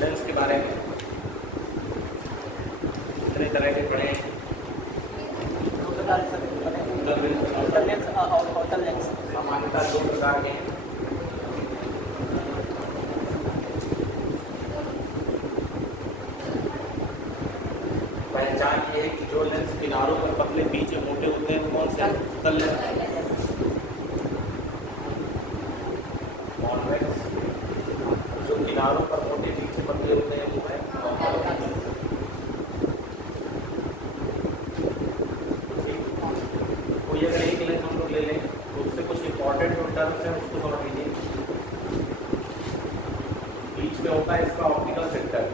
Lens के बारे में कितने तरह के पढ़े? सामान्यतः 2 प्रकार के हैं। पहचान ये है कि जो लेंस किनारों पर पतले बीच में मोटे होते हैं कौन से उत्तल लेंस, कॉन्वेक्स। जो किनारों पर मोटे बीच में पतले होते हैं वो है कॉन्वेक्स। कोई अगर एक लेंस हम लोग ले लें तो उससे कुछ इंपॉर्टेंट जो टर्म्स हैं उसको समझ लीजिए। बीच में होता है इसका ऑप्टिकल सेंटर,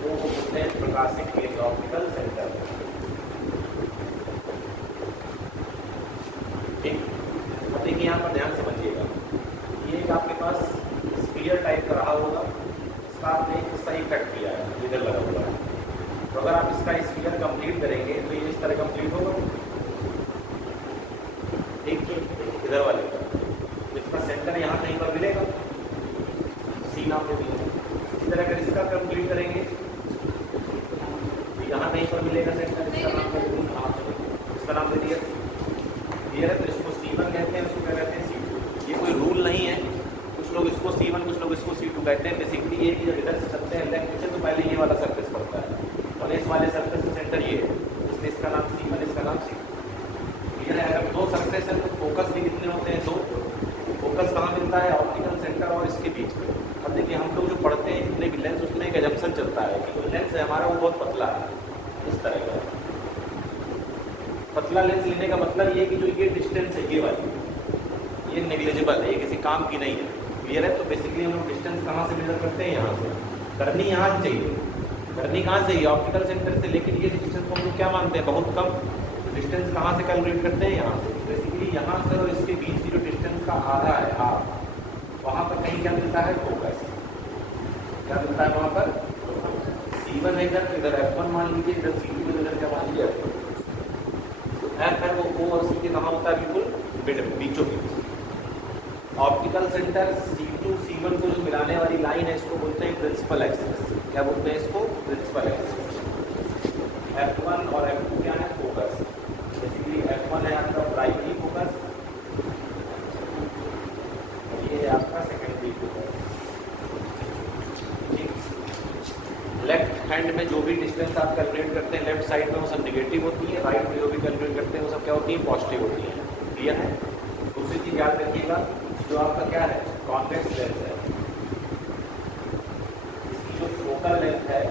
वो होते हैं प्रकाशिक केंद्र, ऑप्टिकल सेंटर। ठीक, अब देखिए यहाँ पर ध्यान समझिएगा, ये एक आपके पास स्फीयर टाइप का रहा होगा, इसका आपने एक हिस्सा ही कट किया है, इधर लगा हुआ है। तो अगर आप इसका स्फीयर कंप्लीट करेंगे तो ये इस तरह कंप्लीट होगा। ठीक, इधर वाले का इसका सेंटर यहाँ कहीं पर मिलेगा, सी नाम दे दिया। इसी तरह अगर इसका कंप्लीट करेंगे यहाँ कहीं पर मिलेगा सेंटर, इसका नाम दे दिया, इसका नाम दे दिया क्लियर है। तो इसको C1 कहते हैं, उसको क्या कहते हैं C2। ये कोई रूल नहीं है, कुछ लोग इसको C1 कुछ लोग इसको C2 कहते हैं। बेसिकली ये कि जब इधर से चलते हैं लेफ्ट से तो पहले ये वाला सर्फेस पड़ता है और इस वाले सर्फेस का सेंटर ये है, इसलिए इसका नाम C1, इसका नाम C2। क्लियर है। अगर 2 सर्फेस है तो फोकस भी कितने होते हैं? 2। फोकस कहाँ मिलता है? ऑप्टिकल सेंटर और इसके बीच में। अब देखिए हम लोग जो पढ़ते हैं जितने भी लेंस, उसमें एक एजम्पशन चलता है कि जो लेंस है हमारा वो बहुत पतला है, इस तरह का पतला लेंस लेने का मतलब ये कि जो ये डिस्टेंस है ये वाली, ये नेग्लिजिबल है, ये किसी काम की नहीं है। क्लियर है। तो बेसिकली हम लोग डिस्टेंस कहाँ से मेजर करते हैं? यहाँ से। करनी यहाँ से चाहिए, करनी कहाँ से? ऑप्टिकल सेंटर से। लेकिन ये डिस्टेंस को हम लोग क्या मानते हैं? बहुत कम। डिस्टेंस कहाँ से कैलकुलेट करते हैं? यहाँ से। बेसिकली यहाँ से और इसके बीच की जो डिस्टेंस का आधा है, हाफ, वहाँ पर कहीं क्या मिलता है? फोकस। क्या मिलता है वहाँ पर? C1 है इधर F1 मान लीजिए, इधर C2 है, इधर क्या मान लीजिए F2। तो F है वो O और C के कहाँ होता है? बिल्कुल मिड में, बीचों बीच। ऑप्टिकल सेंटर C2 C1 को जो मिलाने वाली लाइन है इसको बोलते हैं प्रिंसिपल एक्सिस। क्या बोलते हैं इसको? Principal axis. F1 और F2 क्या है? फोकस। बेसिकली F1 है आपका प्राइमरी फोकस, ये है आपका सेकेंडरी फोकस। लेफ्ट हैंड में जो भी डिस्टेंस आप कैलकुलेट करते हैं लेफ्ट साइड में वो सब नेगेटिव होती है, राइट में जो भी कैलकुलेट करते हैं वो सब क्या होती है? पॉजिटिव होती है। क्लियर है। दूसरी चीज याद रखिएगा, जो आपका क्या है? कॉन्वेक्स लेंस है, इसकी जो फोकल लेंथ है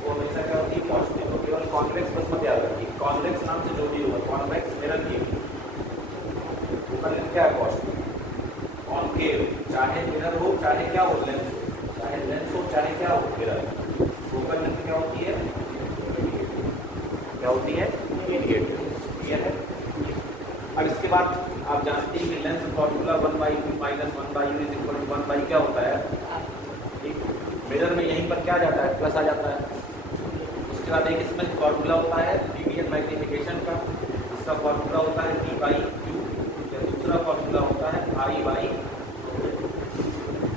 वो हमेशा क्या होती है? पॉजिटिव। तो केवल कॉन्वेक्स बस मत याद रखिए, कॉन्वेक्स नाम से जो भी होगा, कॉन्वेक्स मिरर की फोकल लेंथ क्या है? पॉजिटिव। कॉनकेव, चाहे मिरर हो चाहे क्या हो, लेंस, चाहे लेंस हो चाहे क्या हो, मिरर, फोकल लेंथ क्या होती है? क्या होती है? नेगेटिव। क्लियर है। अब इसके बाद आप जानते हैं कि लेंस फॉर्मूला 1/2 - 1/u = 1/, क्या होता है? ठीक, मिरर में यहीं पर क्या आ जाता है? प्लस आ जाता है। उसके बाद एक इसमें फॉर्मूला होता है मीडियन मैग्नीफिकेशन का, इसका फॉर्मूला होता है P/Q, या दूसरा फॉर्मूला होता है I/,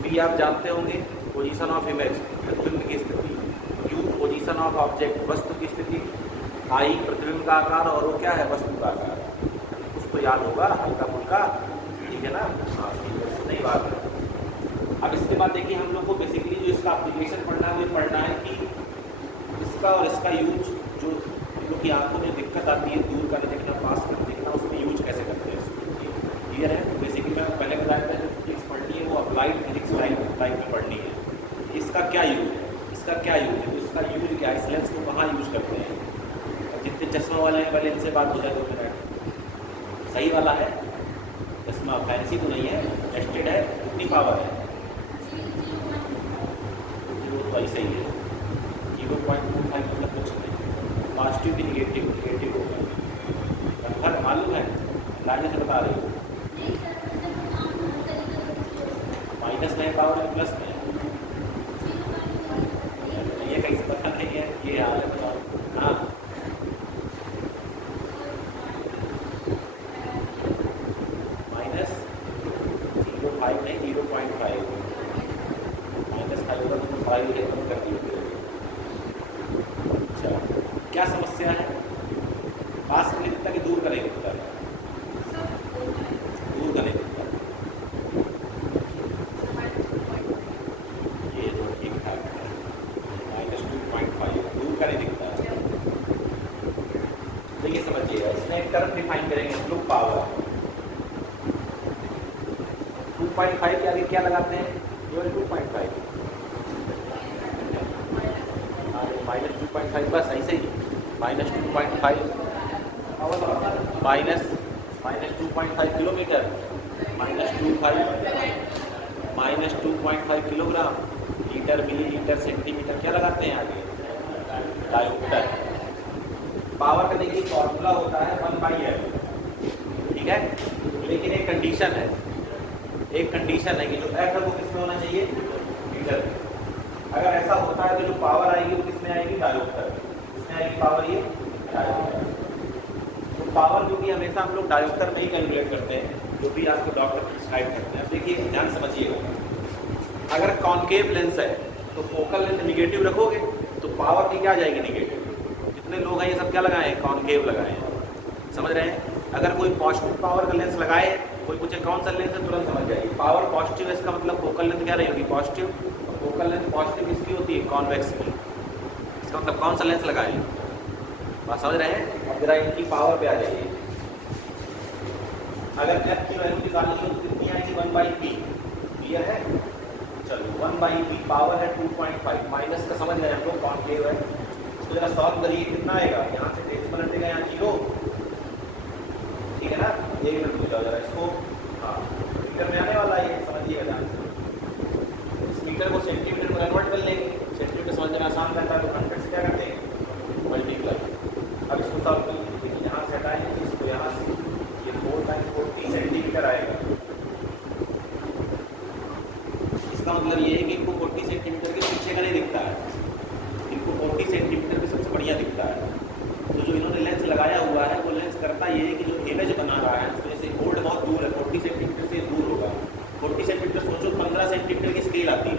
P आप जानते होंगे पोजीशन ऑफ इमेज, प्रतिबिंब की स्थिति, Q पोजीशन ऑफ ऑब्जेक्ट, वस्तु की स्थिति, I प्रतिबिंब का आकार और वो क्या है? वस्तु का आकार। कुछ तो याद होगा हल्का फुल्का, ठीक है ना? हाँ, नहीं बात है। अब इसके बाद देखिए हम लोग को बेसिकली जो इसका एप्लीकेशन पढ़ना है वो पढ़ना है कि इसका और इसका यूज जो की आंखों में दिक्कत आती है, दूर का देखना, पास का देखना, उसमें यूज कैसे करते हैं इसको। क्लियर है। तो बेसिकली मैं पहले बताया था जो फिजिक्स पढ़नी है वो अप्लाइड फिजिक्स टाइप में पढ़नी है। इसका क्या यूज है? इसका क्या यूज है? तो इसका यूज क्या है? इस लेंस को कहाँ यूज करते हैं? जितने चश्मा वाले हैं पहले इनसे बात हो जाए 2 मिनट। सही वाला है चश्मा, फैंसी तो नहीं है, टेस्टेड है, कितनी पावर है? तो ऐसे ही है 0.25 मतलब कुछ नहीं, पॉजिटिव भी नेगेटिव होगा। हर मालूम है, लाने से बता रही हूँ। माइनस में पावर है, प्लस में ये कैसे पता नहीं है? ये हाल है, बताओ। हाँ, -0.5 नहीं 0.5, -5 होगा तो पढ़ाई लिखाई कम कर दी होगी। अच्छा, क्या समस्या है? पास का नहीं दिखता कि दूर का नहीं दिखता है? दूर का नहीं दिखता। ये तो ठीक ठाक है, -2.5 दूर का नहीं दिखता है। देखिए समझिएगा, इसमें एक टर्म डिफाइन करेंगे हम लोग, पावर। 2.5 के आगे क्या लगाते हैं? केवल 2.5। -2.5 बस ऐसे ही, -2.5 -2.5 kilometre, -2.5 kilogram, litre, millilitre, centimetre, क्या लगाते हैं आगे? डायोप्टर। पावर का देखिए फॉर्मूला होता है 1/f, ठीक है। लेकिन एक कंडीशन है, कि जो f है वो किसमें होना चाहिए? मीटर में। अगर ऐसा होता है तो जो पावर आएगी वो किसमें आएगी? डायोप्टर। किसमें आएगी पावर? ये डायोप्टर। तो पावर जो कि हमेशा हम लोग डायोप्टर में ही कैलकुलेट करते हैं, जो भी आपको डॉक्टर प्रिस्क्राइब करते हैं। देखिए ध्यान समझिएगा, अगर कॉनकेव लेंस है तो फोकल लेंथ निगेटिव रखोगे तो पावर की क्या आ जाएगी? निगेटिव। जितने लोग हैं ये सब क्या लगाए हैं? कॉनकेव लगाए हैं, समझ रहे हैं। अगर कोई पॉजिटिव पावर का लेंस लगाए, कोई पूछे कौन सा लेंस है, तुरंत समझ जाइए पावर पॉजिटिव है, इसका मतलब फोकल लेंथ क्या रही होगी? पॉजिटिव। फोकल लेंथ पॉजिटिव किसकी होती है? कॉन्वेक्स की। इसका मतलब कौन सा लेंस लगाए? बात समझ रहे हैं। अब जरा इनकी पावर पे आ जाइए। अगर f की वैल्यू निकालनी हो तो कितनी आएगी? 1/p। क्लियर है? चलो 1/p पावर है 2.5, माइनस का समझ गए हम लोग, कॉनकेव है। इसको जरा सॉल्व करिए, कितना आएगा? यहाँ से डेसिमल हटेगा, यहाँ 0, ठीक है ना। 1 मिनट रुक जाओ जरा इसको। हाँ, मीटर में आने वाला है, समझिएगा ध्यान से। इस मीटर को सेंटीमीटर में कन्वर्ट कर लेंगे, सेंटीमीटर समझने में आसान रहता है, तो 100 से क्या करते हैं? मल्टीप्लाई। अब इसको सॉल्व कर लीजिए, यहाँ से हटाएंगे इसको, यहाँ से ये 4 × 40 सेंटीमीटर आएगा। इसका मतलब ये है कि इनको 40 सेंटीमीटर के पीछे का नहीं दिखता है, इनको 40 सेंटीमीटर के सबसे बढ़िया दिखता है। तो जो इन्होंने लेंस लगाया हुआ है वो लेंस करता ये है कि जो इमेज बना रहा है उसमें से बोर्ड बहुत दूर है, 40 सेंटीमीटर से दूर होगा। 40 सेंटीमीटर सोचो 15 सेंटीमीटर की स्केल आती है,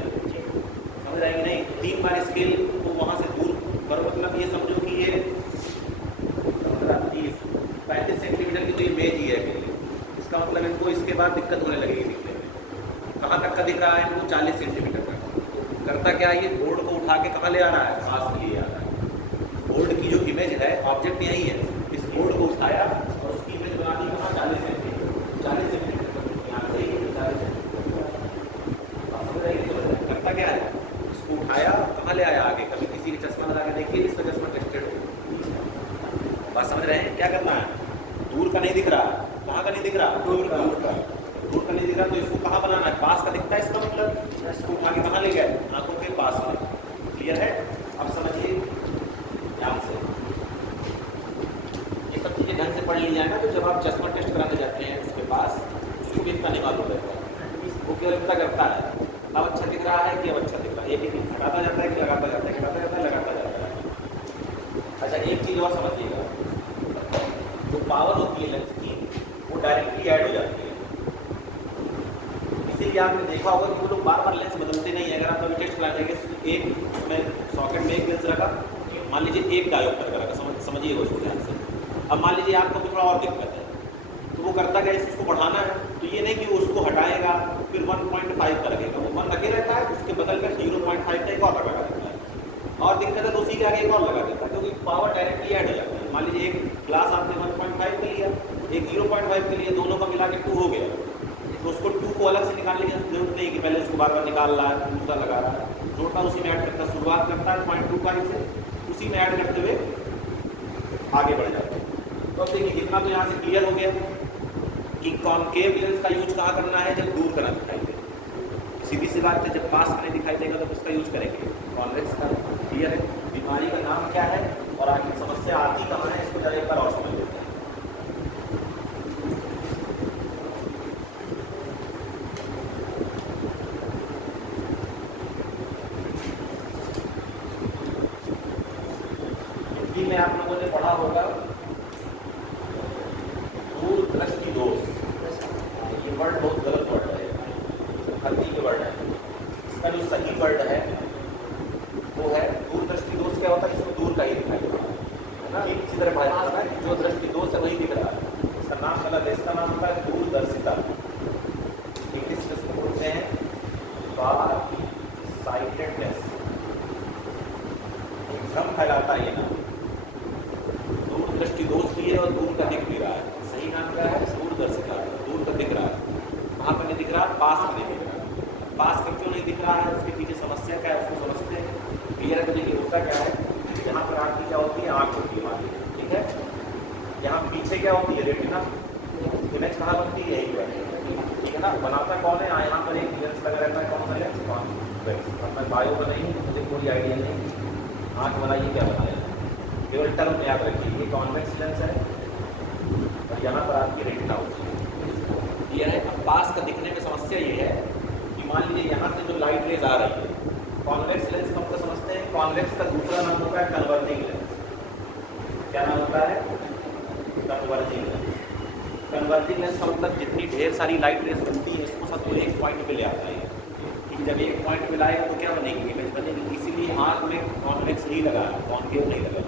समझ आएगी नहीं? 3 बार स्केल को वहाँ से दूर करो, मतलब ये समझो कि ये 15, 30, 35 सेंटीमीटर की तो इमेज ही है। इसका मतलब इनको इसके बाद दिक्कत होने लगेगी दिखने में। कहाँ तक का दिख रहा है इनको? 40 सेंटीमीटर का। तो करता क्या है, ये बोर्ड को उठा के कहाँ ले आ रहा है? पास में ले आ रहा है। बोर्ड की जो इमेज है, ऑब्जेक्ट यही है, इस बोर्ड को उठाया और उसकी इमेज बना दी कहाँ? 40 सेंटीमीटर, 40 सेंटीमीटर यहाँ से 40 सेंटीमीटर। समझ रहे? करता क्या है, इसको उठाया कहाँ ले आया? आगे। कभी किसी का चश्मा लगा के देखिए, इसका चश्मा टेस्टेड हो। बात समझ रहे हैं? क्या करना है? दूर का नहीं दिख रहा, कहाँ का नहीं दिख रहा? दूर का नहीं दिख रहा, तो इसको कहाँ बनाना है? पास का दिखता है, इसका मतलब इसको उठा के कहाँ ले गए? आंखों के पास में। क्लियर है? अब समझिए ध्यान से, ये सब चीज़ें ढंग से पढ़ ली जाए ना, तो जब आप चश्मा टेस्ट कराने जाते हैं उसके पास, उसको भी इतना नहीं मालूम रहता है, वो केवल इतना करता है अब अच्छा दिख रहा है कि अब अच्छा दिख रहा है, एक हटाता जाता है कि लगाता जाता है, हटाता जाता है लगाता जाता है। अच्छा, एक चीज़ और समझिएगा, जो पावर होती है लेंस की वो डायरेक्टली ऐड हो जाती है। इसीलिए आपने देखा होगा कि वो लोग बार बार लेंस बदलते नहीं है। अगर आप कभी टेस्ट कराने जाएंगे, एक उसमें सॉकेट में एक लेंस रखा, मान लीजिए एक डायोप्टर का रखा, समझिएगा उसको ध्यान से। अब मान लीजिए आपको तो थोड़ा और दिक्कत है, तो वो करता क्या, इसको बढ़ाना है तो ये नहीं कि वो उसको हटाएगा फिर 1.5 का रखेगा, वो 1 रखे रहता है, उसके बदल कर 0.5 का एक और लगा देता है। और दिक्कत है तो उसी के आगे एक और लगा देता है, क्योंकि पावर डायरेक्टली ऐड हो जाता है। मान लीजिए एक ग्लास आपने 1.5 का लिया, एक 0.5 के लिए, दोनों का मिला के 2 हो गया, तो उसको 2 को अलग से निकालने की जरूरत नहीं कि पहले उसको बार बार निकाल रहा है, दूसरा लगा रहा है। जोड़ता उसी में ऐड करता, शुरुआत करता है 0.25 से, उसी में ऐड करते हुए आगे बढ़ जाते हैं। तो अब देखिए इतना तो यहाँ से क्लियर हो गया कि कॉनकेव लेंस का यूज कहाँ करना है? जब दूर करना दिखाई दे, सीधी सी बात है। जब पास में दिखाई देगा तो उसका यूज करेंगे कॉन्वेक्स का। क्लियर है? बीमारी का नाम क्या है और आखिर समस्या आती कहाँ है, इसको जरा एक बार और समझ लेते हैं। हिंदी में आप लोगों ने पढ़ा होगा दूर दृष्टि दोष। ये वर्ड बहुत गलत वर्ड है, हल्दी के वर्ड है। इसका जो सही वर्ड है भ्रम फैलाता है ये नाम। दूरदृष्टि दोष भी है और दूर का दिख भी रहा है। सही नाम क्या है? दूरदर्शिता। दूर का दिख रहा है। कहाँ पर नहीं दिख रहा? पास में नहीं दिख रहा। पास में क्यों नहीं दिख रहा है? उसके पीछे समस्या क्या है उसको समझते हैं। क्लियर है? तो देखिए होता क्या है, यहाँ पर आपकी क्या होती है? आँख होती है हमारी, ठीक है। यहाँ पीछे क्या होती है? रेटिना। इमेज कहाँ बनती है? यही पर, ठीक है ना। बनाता कौन है? यहाँ पर एक लेंस लगा रहता है। कौन सा लेंस? कॉन्वेक्स। अब मैं बायो का नहीं, मुझे कोई आइडिया नहीं आँख बनाइए क्या बनाया, केवल टर्म याद रखिए। ये कॉन्वेक्स लेंस है और यहाँ पर आपकी रेटिना होती है। ये है। अब पास का दिखने में समस्या ये है कि मान लीजिए यहाँ से जो लाइट रेज आ रही है, कॉन्वेक्स लेंस का मतलब समझते हैं। कॉन्वेक्स का दूसरा नाम होता है कन्वर्जिंग लेंस। क्या नाम होता है? Converging lens. कन्वर्जिंग लेंस का मतलब जितनी ढेर सारी लाइट रेज बनती है इसको सब तो एक पॉइंट पे ले आता है। कि जब एक पॉइंट पे लाएगा तो क्या बनेगी? इमेज बनेगी। इसीलिए आँख में कॉन्वेक्स ही लगा है, कॉन्केव नहीं लगा।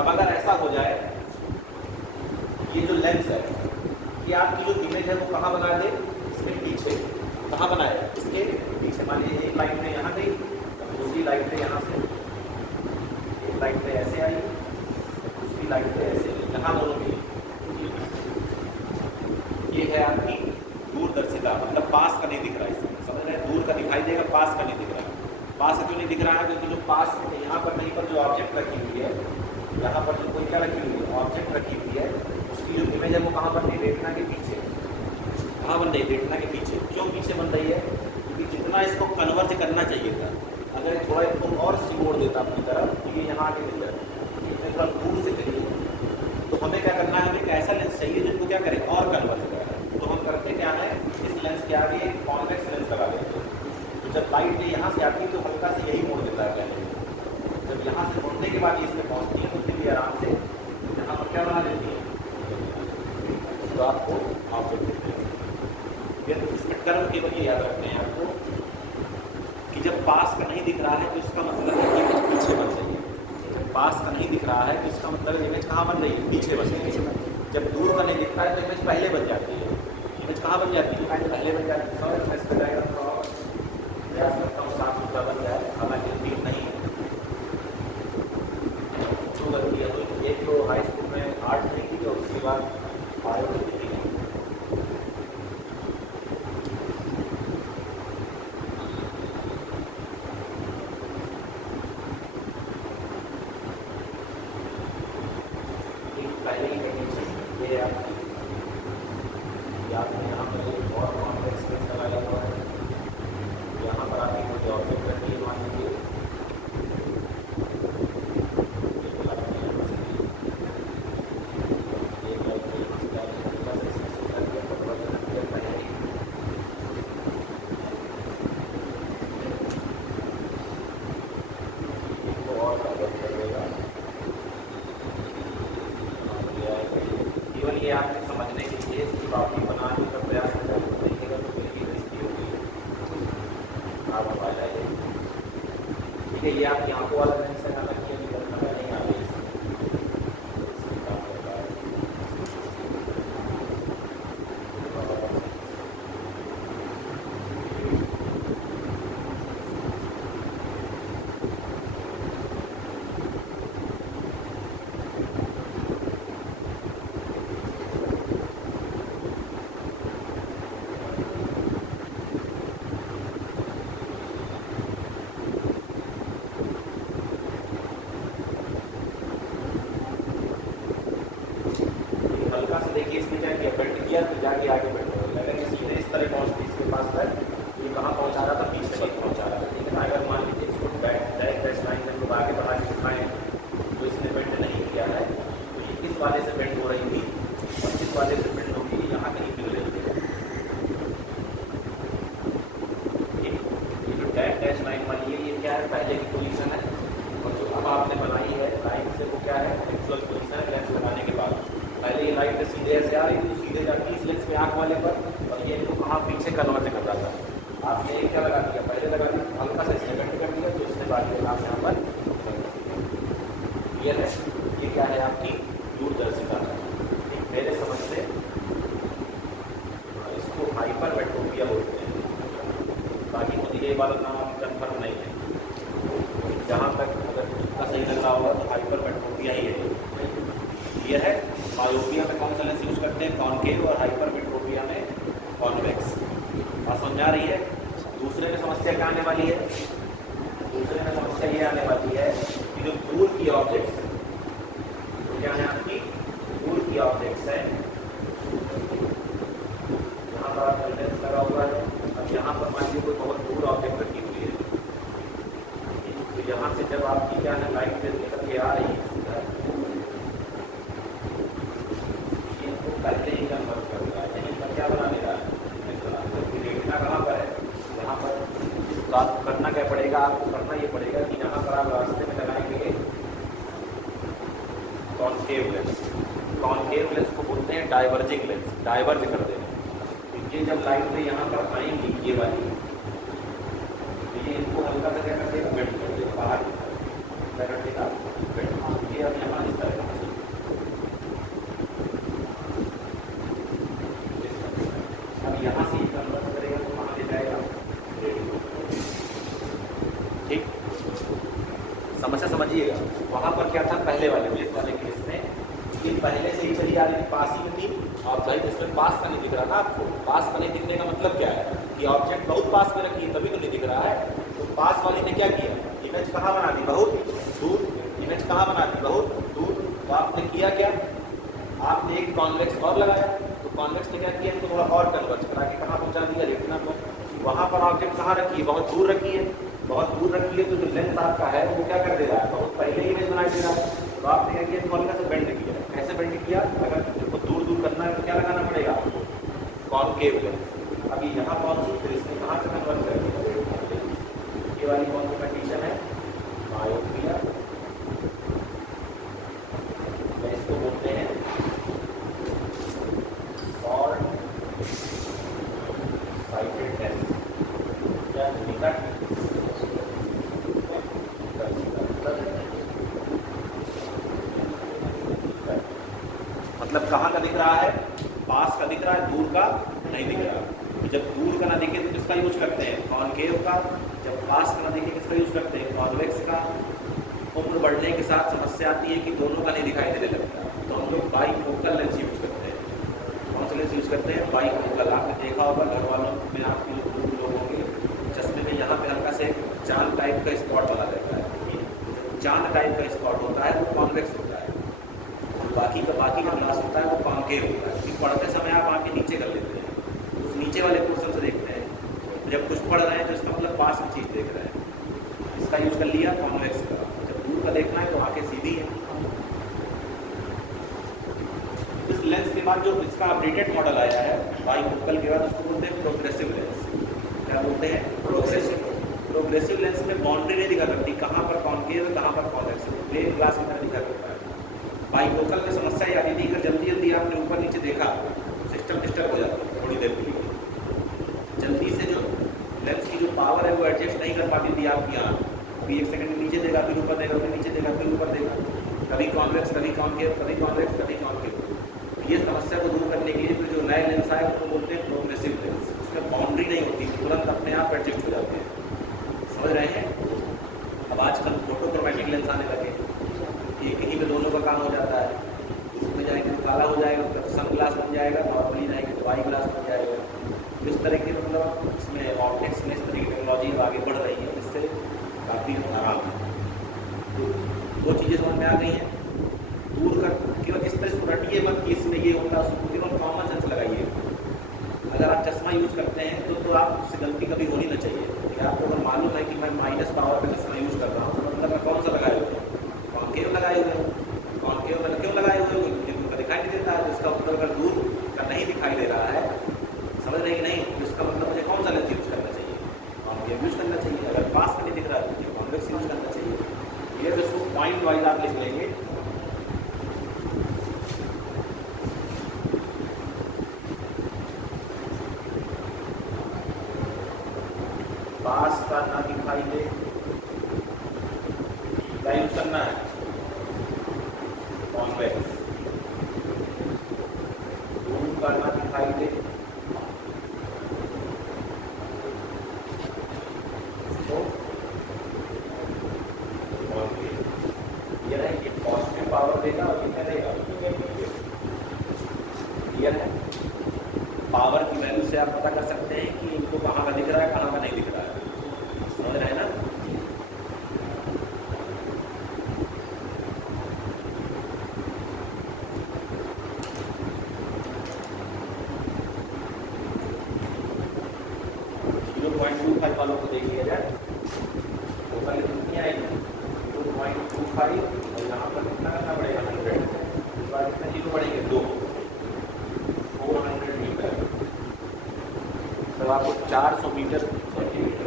अब अगर ऐसा हो जाए, ये जो लेंस है ये आपकी जो इमेज है वो कहाँ बना दे? इसमें पीछे। कहाँ बनाए? इसके पीछे। मान लीजिए एक लाइट में यहाँ गई, दूसरी लाइट में यहाँ से, एक लाइट में ऐसे आई, दूसरी लाइट में ऐसे आई, यहाँ दोनों में। ये है आपकी दूरदर्शिता, मतलब पास का नहीं दिख रहा है। इसमें समझ रहे हैं? दूर का दिखाई देगा, पास का नहीं दिख रहा है। पास क्यों नहीं दिख रहा है? क्योंकि जो पास में यहाँ पर नहीं पर जो ऑब्जेक्ट रखी हुई है, यहाँ पर जो कोई क्या रखी हुई है? ऑब्जेक्ट रखी हुई है, उसकी जो इमेज है वो कहाँ बन रही है? रेटिना के पीछे। कहाँ बन रही है? रेटिना के पीछे। क्यों पीछे बन रही है? क्योंकि जितना इसको कन्वर्ज करना चाहिए था, अगर थोड़ा इसको और सिमोड़ देता अपनी तरफ तो ये यहाँ आके मिल जाता। इसमें थोड़ा दूर से करिए तो हमें क्या करना है? हमें एक ऐसा लेंस चाहिए जिसको क्या करें? और कन्वर्ज करें। तो हम करते क्या है? इस लेंस के आगे एक कॉन्वेक्स लेंस लगा देते हैं। तो जब लाइट यहाँ से आती है तो हल्का से यही मोड़ देता है पहले। जब यहाँ से मुड़ने के बाद ये इसमें पहुँचती है तो फिर भी आराम से यहाँ पर क्या बना देती है? तो आपको ऑब्जेक्ट देते हैं। फिर इसमें टर्म केवल ये याद रखते हैं आपको कि जब पास का नहीं दिख रहा है तो इसका मतलब है इमेज पीछे बन रही है। जब पास का नहीं दिख रहा है तो इसका मतलब इमेज कहाँ बन रही है? पीछे बन रही है। जब दूर का नहीं दिखता है तो इमेज पहले बन जाती है। इमेज कहाँ बन जाती है? पहले बन जाती है। समझ में इसका जाएगा तो प्रयास करता हूँ साफ सुथरा बन जाए, हालांकि रिपीट नहीं है तो गलती है। तो एक तो हाई स्कूल में आर्ट नहीं थी और उसके बाद बायो नहीं थी। पहले ही कंडीशन ये आपकी याद में यहाँ पर एक और कॉन्वेक्स लेंस लगाया हुआ है। यहाँ पर आपकी कोई ऑब्जेक्ट रखी है, मान लीजिए केवल ये आपके समझने के लिए इसकी प्रॉपर्टी बनाने का प्रयास करेगा तो फिर भी दृष्टि होगी। आप आ जाइए, ठीक है। ये आपकी आंखों वाला लेंस है, हालांकि अभी तक नहीं आ रही। हल्का से देखिए इसमें क्या किया? बेल्ट किया तो जाके आगे बैठ रहा है। अगर ये सीधे इस तरह पहुँचती इसके पास तक, ये कहाँ पहुँचा रहा था? पीछे तक पहुँचा रहा था, ठीक है ना। अगर मान लीजिए इसको डायरेक्ट लाइन में लोग आगे बढ़ा के दिखाएँ तो इसने बेल्ट नहीं किया है तो ये किस वाले से बेल्ट हो रही थी और किस वाले से बेल्ट होगी? यहाँ कहीं मिल रही थी। ये जो डैश लाइन वाली है ये क्या है? पहले की पोजीशन है और जो अब आपने बनाई है लाइन से वो क्या है? एक्चुअल पोजीशन है लेंस लगाने के बाद। पहले ये लाइट सीधे ऐसे आ रही थी, सीधे जाती इस लेंस में आँख वाले पर और ये इनको कहाँ? पीछे कन्वर्ट कर रहा था। आप ये क्या लगा दिया? पहले लगा दिया, हल्का सा सेमेंट कर दिया तो इसने बाकी आप यहाँ पर क्लियर है। ये क्या है? आपकी दूरदर्शिता है। मेरे समझ से इसको हाइपरमेट्रोपिया बोलते हैं। बाकी मुझे ये वाला नाम कंफर्म नहीं है। जहाँ तक अगर उसका कॉन्केव और हाइपरमेट्रोपिया में कॉन्वेक्स। बात समझ आ रही है? दूसरे में समस्या क्या आने वाली है? दूसरे में समस्या ये आने वाली है कि जो दूर की ऑब्जेक्ट्स है, तो क्या है आपकी दूर की ऑब्जेक्ट्स है, यहाँ पर आपका लेंस लगा हुआ है। अब यहाँ पर मान लीजिए कोई बहुत दूर ऑब्जेक्ट रखी हुई है, तो यहाँ से जब आपकी क्या है लाइट से निकल के आ रही है, इनको पहले ही कन्वर्ट कर रहा है, यहीं पर क्या बना ले रहा है, जबकि रेटिना कहाँ पर है, यहाँ पर। तो आपको करना क्या पड़ेगा? आपको करना ये पड़ेगा कि यहाँ पर आप रास्ते में लगाएंगे कॉन्केव लेंस। कॉन्केव लेंस को बोलते हैं डाइवर्जिंग लेंस, डाइवर्ज कर देना। ये जब लाइट में यहाँ पर आएंगी ये वाली, तो ये इनको हल्का सा क्या कर देगा, बेंड कर देगा, बाहर कर देगा बेंड। ये अब यहाँ इस तरह अब यहाँ से कन्वर्ट करेगा तो कहाँ ले जाएगा, ठीक। समस्या समझिएगा। वहाँ पर क्या था पहले वाले केस वाले केस में, ये पहले से ही चली आ रही पास ही में थी, और भाई इसमें पास का नहीं दिख रहा ना आपको। पास का नहीं दिखने का मतलब क्या है कि ऑब्जेक्ट बहुत पास में रखी है तभी तो नहीं दिख रहा है। तो पास वाली ने क्या किया, इमेज कहाँ बना दी, बहुत दूर। इमेज कहाँ बना दी, बहुत दूर। तो आपने किया क्या, आपने एक कॉन्वेक्स और लगाया। तो कॉन्वेक्स ने क्या किया, इसको थोड़ा और कन्वर्ट करा के कहाँ पहुँचा दिया, रेटिना को। वहाँ पर ऑब्जेक्ट कहाँ रखी है, बहुत दूर रखी है। बहुत दूर रखी है तो जो लेंस आपका है वो क्या कर दे रहा है, बहुत पहले ही इमेज बनाई दे रहा है। तो आपने क्या किया, हल्का सा बेंड किया। कैसे बेंड किया, अगर इसको दूर दूर करना है तो क्या लगाना पड़ेगा आपको, कॉन्केव लेंस। अभी यहाँ पहुँची फिर इसने कहाँ से कन्वर्ट कर दिया, ये वाली कौन सी कंडीशन है, मायोपिया। इसको बोलते हैं शॉर्ट साइटेडनेस या निकट। मतलब कहाँ का दिख रहा है, पास का दिख रहा है, दूर का नहीं दिख रहा। तो जब दूर का ना दिखे तो किसका यूज करते हैं, कॉन्केव का। जब पास का ना दिखे किसका यूज करते हैं, कॉन्वेक्स का। उम्र बढ़ने के साथ समस्या आती है कि दोनों का नहीं दिखाई देने लगता, तो हम लोग बाईफोकल लेंस यूज करते हैं। कौन सा लेंस यूज करते हैं, बाईफोकल। आपने देखा होगा घर वालों में आपके लोग होंगे, चश्मे में यहाँ पे हल्का से चांद टाइप का स्पॉट बना रहता है। चांद टाइप का स्पॉट होता है वो कॉन्वेक्स होता है, बाकी का ग्लास होता है वो कॉन्केव होता है। क्योंकि पढ़ते समय आप आके नीचे कर लेते हैं, उस नीचे वाले पोर्शन से देखते हैं। जब कुछ पढ़ रहे हैं तो इसका मतलब पास की चीज़ देख रहे हैं, इसका यूज़ कर लिया कॉन्वेक्स का। जब दूर का देखना है तो आंखें सीधी है। इस लेंस के बाद जो इसका अपडेटेड मॉडल आया है बाईफोकल के बाद, उसको बोलते हैं प्रोग्रेसिव लेंस। क्या बोलते हैं, प्रोग्रेसिव। प्रोग्रेसिव लेंस में बाउंड्री नहीं दिखा करती, कहाँ पर कॉन्केव है कहाँ पर कॉन्वेक्स है, प्लेन ग्लास की तरह दिखा करता है। बाईफोकल में समस्या ये आती थी, अगर जल्दी जल्दी आपने ऊपर नीचे देखा सिस्टम डिस्टर्ब हो जाता है थोड़ी देर के लिए। जल्दी से जो लेंस की जो पावर है वो एडजस्ट नहीं कर पाती थी आपकी आँख। अभी 1 सेकंड नीचे देगा फिर ऊपर देगा, फिर नीचे देगा फिर ऊपर देगा, कभी कॉन्वेक्स कभी कॉन्केव, कभी कॉन्वेक्स कभी कॉन्केव। ये समस्या को दूर करने के लिए फिर जो नए लेंस आए उसको बोलते हैं प्रोग्रेसिव लेंस। उसमें बाउंड्री नहीं होती, तुरंत अपने आप एडजस्ट हो जाते हैं। समझ रहे हैं? अब आजकल फोटोक्रोमेटिक लेंस आने लगे, एक ही में दोनों का काम हो जाता है। उसमें जाएंगे तो काला हो जाएगा, तो सन ग्लास बन जाएगा, नॉर्मली जाएंगे तो वाई ग्लास बन जाएगा। इस तरह की मतलब इसमें ऑप्टिक्स में इस तरह की टेक्नोलॉजी आगे बढ़ रही है, जिससे काफ़ी आराम है। तो वो चीज़ें समझ में आ गई हैं। दूर का केवल इस तरह से रटिए मत कि इसमें ये होता है, उसको केवल कॉमन सेंस लगाइए। अगर आप चश्मा यूज़ करते हैं तो आपसे गलती कभी होनी ना चाहिए कि आपको अगर मालूम है कि मैं माइनस पावर का चश्मा यूज़ कर रहा हूँ, तो मतलब मैं कौन सा लगाए हुए हैं, कॉन्केव लगाए हुए हैं। कॉन्केव में क्यों लगाए हुए हैं, क्योंकि उनका दिखाई नहीं देता है। तो इसका मतलब अगर दूर का नहीं दिखाई दे रहा है, समझ रहे कि नहीं, तो इसका मतलब मुझे कौन सा लेंस यूज़ करना चाहिए, कॉन्केव यूज़ करना चाहिए। अगर पास का नहीं दिख रहा है तो मुझे कॉन्वेक्स यूज़ करना चाहिए। ये तो इसको पॉइंट वाइज आप लिख लेंगे। पास का ना दिखाई दे, क्या यूज करना है, कॉन्वेक्स। दूर का ना दिखाई दे तो कॉन्वेक्स। ये है कि पॉजिटिव पावर देगा और कितना देगा, क्लियर है। उससे आप पता कर सकते हैं कि इनको कहाँ का दिख रहा है, कहाँ का नहीं दिख रहा है। समझ रहे हैं ना? वालों को देख लिया जाए तो पहले कितनी आएगी 2.25 और यहाँ पर कितना करना पड़ेगा 100, इस बार कितने जीरो बढ़ेंगे 2, 400 मीटर। तो आपको 400 मीटर सेंटीमीटर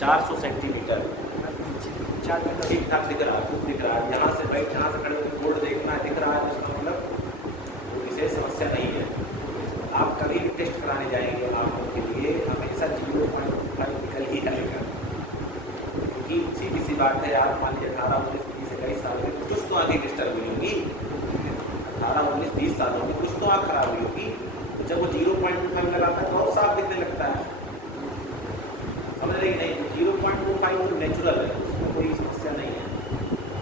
400 सेंटीमीटर ठीक ठाक दिख रहा है, कुछ दिख रहा है। यहाँ से भाई यहाँ से खड़े होकर बोर्ड देखना है, दिख रहा है, उसका मतलब विशेष समस्या नहीं है। आप कभी भी टेस्ट कराने जाएंगे आंखों के लिए हमेशा 0.5 निकल ही आएगा, क्योंकि सीधी सी बात है यार, मान लीजिए 18, 19, 20, 21 साल में कुछ तो आंखें डिस्टर्ब हुई होंगी, 18, 19, 20 सालों में कुछ तो आँख खराब हुई होगी। तो जब वो 0.25 लगाता है बहुत साफ दिखने लगता है, समझ रहे कि नहीं? 0.25 तो नेचुरल है, उसमें कोई समस्या नहीं है।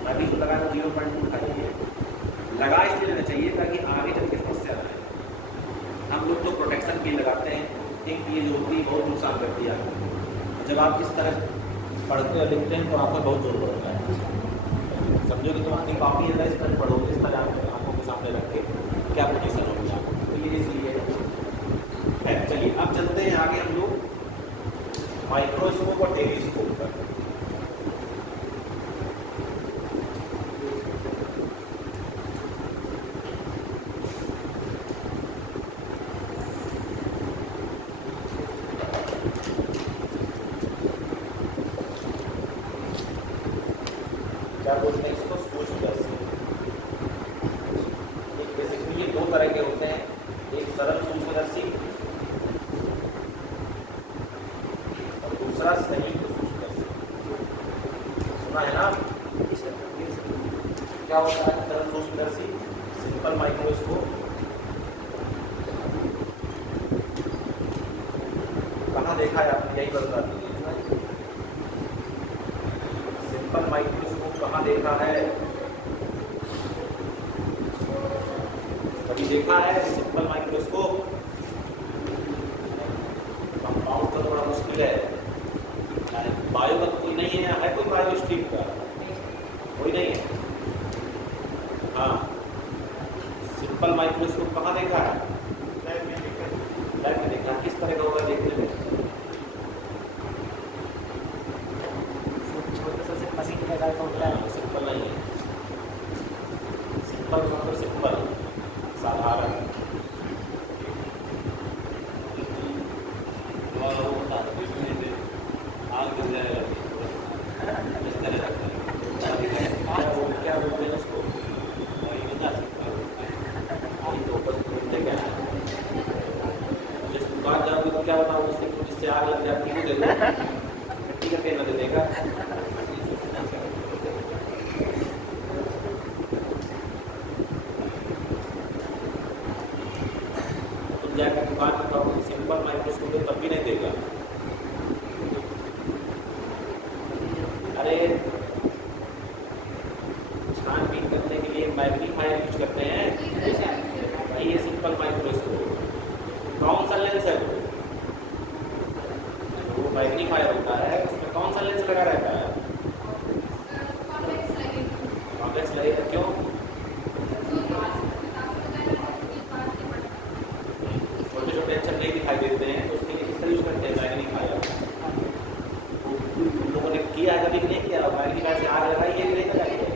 मैं भी जो लगाया 0.25 है, लगा इसलिए लेना चाहिए ताकि आगे चल के समस्या ना आए। हम लोग तो प्रोटेक्शन के लगाते हैं, एक चीज़ होती है बहुत नुकसान करती है आपको। जब आप इस तरह पढ़ते और लिखते हैं तो आपका बहुत जोर पड़ता है। समझो कि तुम अपनी कॉपी है इस तरह पढ़ोगे, इस तरह आंखों के सामने रख के क्या पोजीशन होगी आपको, तो ये इसलिए है। चलिए अब चलते हैं आगे हम लोग माइक्रोस्कोप और टेलीस्कोप पर। क्या बोलते हैं इसको, सूक्ष्मदर्शी। एक बेसिकली ये 2 तरह के होते हैं, एक सरल सूक्ष्मदर्शी और दूसरा संयुक्त सूक्ष्मदर्शी। सुना है ना? क्या होता है सरल सूक्ष्मदर्शी? Simple microscope. कहाँ देखा है आपने, यही बता दीजिए। सिंपल माइक्रोस्कोप कहाँ देखा है? कभी देखा है सिंपल माइक्रोस्कोप? कंपाउंड का थोड़ा मुश्किल है, बायो का कोई नहीं है कोई बायो स्ट्रीम का कोई नहीं है। हाँ, सिंपल माइक्रोस्कोप कहाँ देखा है? लैब में देखा। किस तरह का होगा देखने में? सिंपल नहीं है, सिंपल मतलब सिंपल साधारण। क्या बोलते हैं उसको? जिस दुकान जाओगे तो क्या बताओ उससे, जिससे आग लग जाती है वो दे दो, मिट्टी का तेल न दे देगा। जाकर दुकान में खाओगे सिंपल माइक्रोस्कोप तब भी नहीं देगा। अरे छानबीन करने के लिए मैग्नीफायर यूज करते हैं, भाई ये सिंपल माइक्रोस्कोप। कौन सा लेंस है वो मैग्नीफायर होता है, उसमें कौन सा लेंस लगा रहता है? कॉन्वेक्स लगेगा। क्यों? नहीं दिखाई देते हैं तो उसके लिए किस तरह यूज करते हैं? मैग्नीफायर। उन लोगों ने किया कभी नहीं किया, मैग्नीफायर से आग लगाई है कि नहीं लगाई है?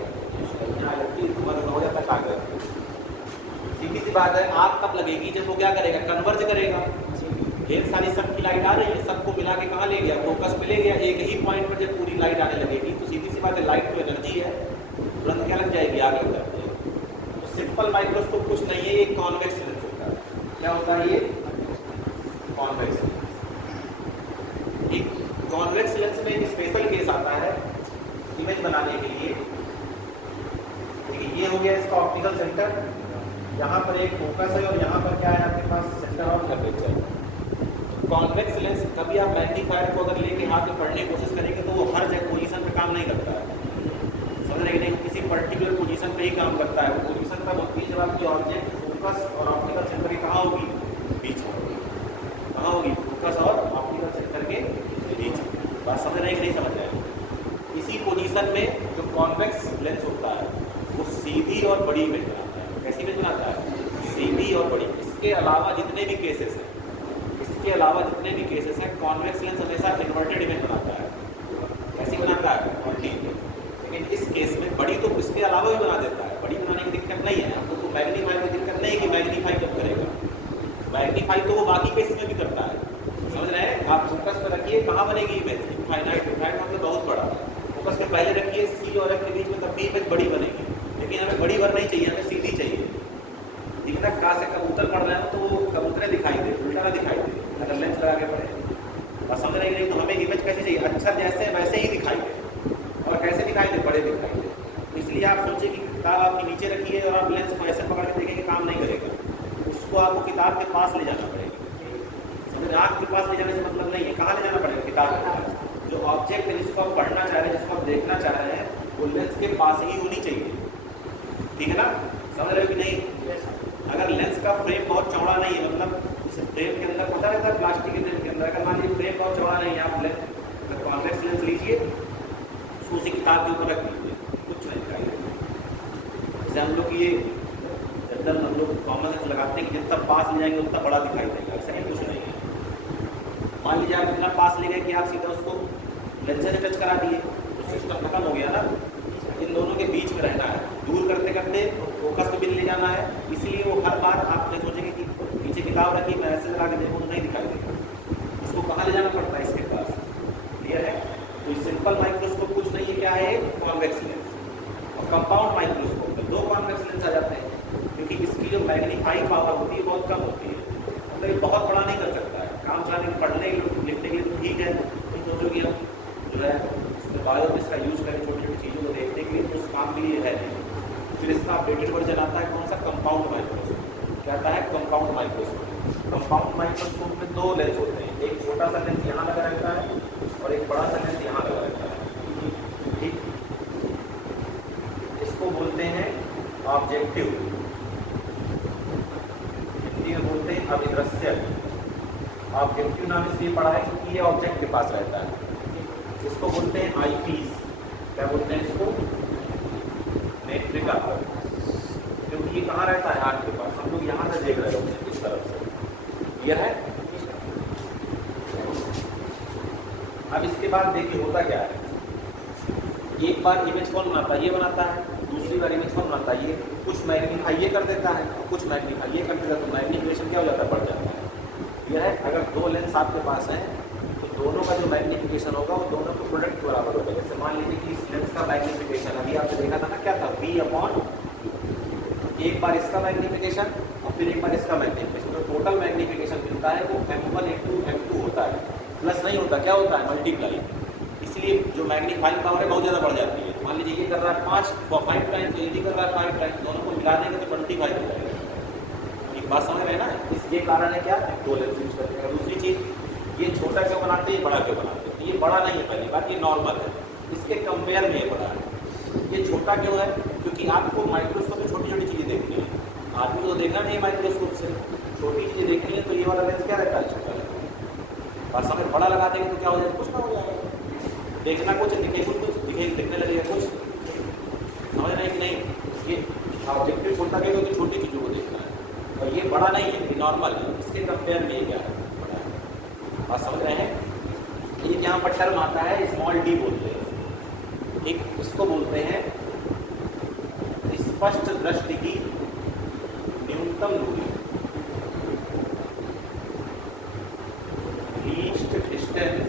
लगती है तुम्हारा हो जाता कागज। सीधी सी बात है, आग तब लगेगी जब वो क्या करेगा, कन्वर्ज करेगा। ढेर सारी सबकी लाइट आ रही है, सबको मिला के कहाँ ले गया, फोकस पे ले गया। एक ही पॉइंट पर जब पूरी लाइट आने लगेगी तो सीधी सी बात है, लाइट तो एनर्जी है, तुरंत क्या लग जाएगी, आग लग जाती है। तो सिंपल माइक्रोस्कोप कुछ नहीं है, एक कॉन्वेक्स लेंस होता है। क्या होता है ये? Convex lens. एक कॉन्वेक्स लेंस में एक स्पेशल केस आता है इमेज बनाने के लिए। देखिए ये हो गया इसका ऑप्टिकल सेंटर, यहाँ पर एक फोकस है और यहाँ पर क्या है आपके पास, centre of curvature. Convex lens कभी आप मैग्नीफायर को अगर लेके हाथ में पढ़ने की कोशिश करेंगे तो वो हर जगह पोजीशन पे काम नहीं करता है, समझ रहे नहीं? किसी पर्टिकुलर पोजीशन पे ही काम करता है। वो पोजीशन तब होती है जब आपकी ऑब्जेक्ट फोकस और ऑप्टिकल सेंटर बात समझ रहे हैं कि नहीं समझ रहे हैं? इसी पोजीशन में जो कॉन्वेक्स लेंस होता है वो सीधी और बड़ी इमेज बनाता है। कैसी इमेज बनाता है? सीधी और बड़ी। इसके अलावा जितने भी केसेस हैं, कॉन्वेक्स लेंस हमेशा इन्वर्टेड इमेज बनाता है। कैसी बनाता है? उल्टी। लेकिन इस केस में बड़ी तो इसके अलावा भी बना देता है। बड़ी बनाने की दिक्कत नहीं है हमको, तो मैग्नीफाई की दिक्कत नहीं है कि मैग्नीफाई कब करेगा। मैग्नीफाई तो वो बाकी केसेस में भी करता है। समझ रहे हैं? आप फोकस पर रखिए, कहाँ बनेगी इमेज? इनफाइनाइट मतलब बहुत बड़ा। फोकस पे पहले रखिए, सी और एफ के बीच में, तब भी इमेज बड़ी बनेगी। लेकिन हमें बड़ी भर नहीं चाहिए, हमें सीधी चाहिए। ठीक है? कहाँ से कबूतर पढ़ रहे हैं तो वो कबूतरें दिखाई दे, उल्टा ना दिखाई दे, अगर लेंस लगा के पढ़े। और समझ रहे नहीं? तो हमें इमेज कैसी चाहिए? अच्छा जैसे वैसे ही दिखाई दे। और कैसे दिखाई दे? बड़े दिखाई दे। तो इसलिए आप सोचिए कि किताब आपके नीचे रखिए और आप लेंस को ऐसे पकड़ के देखेंगे, काम नहीं करेगा। उसको आपको किताब के पास ले जाना पड़ेगा। समझ? आँख के पास ले जाने से मतलब नहीं है, कहाँ ले जाना पड़ेगा? किताब के पास। जो ऑब्जेक्ट है जिसको आप पढ़ना चाह रहे हैं, जिसको आप देखना चाह रहे हैं, वो लेंस के पास ही होनी चाहिए। ठीक है ना? समझ रहे हो कि नहीं? अगर लेंस का फ्रेम बहुत चौड़ा नहीं है, मतलब जैसे फ्रेम के अंदर पता रहता है प्लास्टिक के फ्रेम के अंदर, अगर मान लीजिए फ्रेम बहुत चौड़ा नहीं है, आप लेंस कॉन्वेक्स लेंस लीजिए, उसको उसी किताब के ऊपर रख लीजिए, कुछ नहीं दिखाई देगा। जैसे हम लोग ये जनरल हम लोग कॉमन सेंस लगाते हैं कि जितना पास ले जाएंगे उतना बड़ा दिखाई देगा, ऐसा नहीं, कुछ नहीं है। मान लीजिए आप इतना पास ले गए कि आप सीधा उसको लेंस से टच करा दिए, तो सिस्टम खत्म हो गया ना। इन दोनों के बीच में रहना है, दूर करते करते फोकस पे भी ले जाना है। इसलिए वो हर बार आप नहीं सोचेंगे कि पीछे किताब रखी, मैं ऐसे लगा के देखूँ तो नहीं दिखाई देगा। उसको कहाँ ले जाना पड़ता है? इसके पास। क्लियर है? तो सिंपल माइक्रोस्कोप कुछ नहीं है, क्या है? Convex lens. और कंपाउंड माइक्रोस्कोप में 2 कॉन्वेक्स लेंस आ जाते हैं, क्योंकि इसकी जो मैग्नीफाइंग पावर होती है बहुत कम होती है। मतलब ये बहुत बड़ा नहीं कर सकता है। काम चलाने पढ़ने लिखने के लिए तो ठीक है, तुम सोचो कि हम जो है इसमें बायोमिस का यूज़ करें छोटी छोटी चीज़ों को देखने के लिए, तो उस काम के लिए है नहीं। फिर इसका अपडेटेड वर्जन आता है कौन सा? Compound microscope. क्या आता है? Compound microscope. कंपाउंड माइक्रोस्कोप में 2 लेंस होते हैं, एक छोटा सा लेंस यहाँ लगा रहता है और एक बड़ा सा लेंस यहाँ लगा रहता है। ठीक? इसको बोलते हैं ऑब्जेक्टिव, हिंदी में बोलते हैं अभिदृश्य। ऑब्जेक्टिव नाम इसलिए पड़ा है क्योंकि ये ऑब्जेक्ट के पास रहता है। इसको बोलते हैं आई पीस। क्या बोलते हैं इसको? नेत्रिका। क्योंकि ये कहाँ रहता है? आँख के पास। हम लोग यहाँ से देख रहे होते हैं इस तरफ से। क्लियर है? अब इसके बाद देखिए होता क्या है। एक बार इमेज कौन बनाता है? ये बनाता है। दूसरी बार इमेज कौन बनाता है? ये। कुछ मैग्नीफाई ये कर देता है, कुछ मैग्नीफाई ये कर देता है, तो मैग्नीफिकेशन क्या हो जाता है? बढ़ जाता है। यह है, अगर 2 लेंस आपके पास हैं तो दोनों का जो मैग्नीफिकेशन होगा वो दोनों के प्रोडक्ट के बराबर होगा। जैसे मान लीजिए कि इस लेंस का मैग्नीफिकेशन अभी आपने देखा था ना, क्या था? V/, एक बार इसका मैग्नीफिकेशन और फिर एक बार इसका मैग्नीफिकेशन, तो टोटल मैग्नीफिकेशन मिलता है वो M1 × M2 होता है, प्लस नहीं होता, क्या होता है? मल्टीप्लाई। इसलिए जो मैग्नीफाइंग पावर है बहुत ज़्यादा बढ़ जाती है। मान लीजिए ये कर रहा है 5 टाइम्स, तो ये भी कर रहा है 5 टाइम्स, दोनों को मिला देंगे तो 25 हो जाएगा। एक बात समझ रहे हैं ना? इसके कारण है क्या? 2 लेंस यूज करते हैं। दूसरी चीज़, ये छोटा क्यों बनाते हैं, ये बड़ा क्यों बनाते हैं? ये बड़ा नहीं है, पहली बात, ये नॉर्मल है, इसके कंपेयर में ये बड़ा है। ये छोटा क्यों है? क्योंकि आपको माइक्रोस्कोप में छोटी छोटी चीज़ें देखनी है, आदमी को देखना नहीं माइक्रोस्कोप से, छोटी चीज़ें देखनी है, तो ये वाला लेंस क्या रहता है? छोटा रहता है। बस हमें बड़ा लगा देंगे तो क्या हो जाएगा? कुछ ना हो जाएगा। देखना कुछ, दिखे कुछ, दिखने लगेगा कुछ। समझ रहे हैं कि नहीं? ये ऑब्जेक्टिव छोटा क्या है? छोटी चीज़ों को देखना है, और ये बड़ा नहीं है, ये नॉर्मल है, इसके कंपेयर में ये क्या है? बड़ा है। बात समझ रहे हैं? ये यहाँ पर टर्म आता है स्मॉल डी बोलते हैं। एक इसको बोलते हैं स्पष्ट दृष्टि की न्यूनतम दूरी, least distance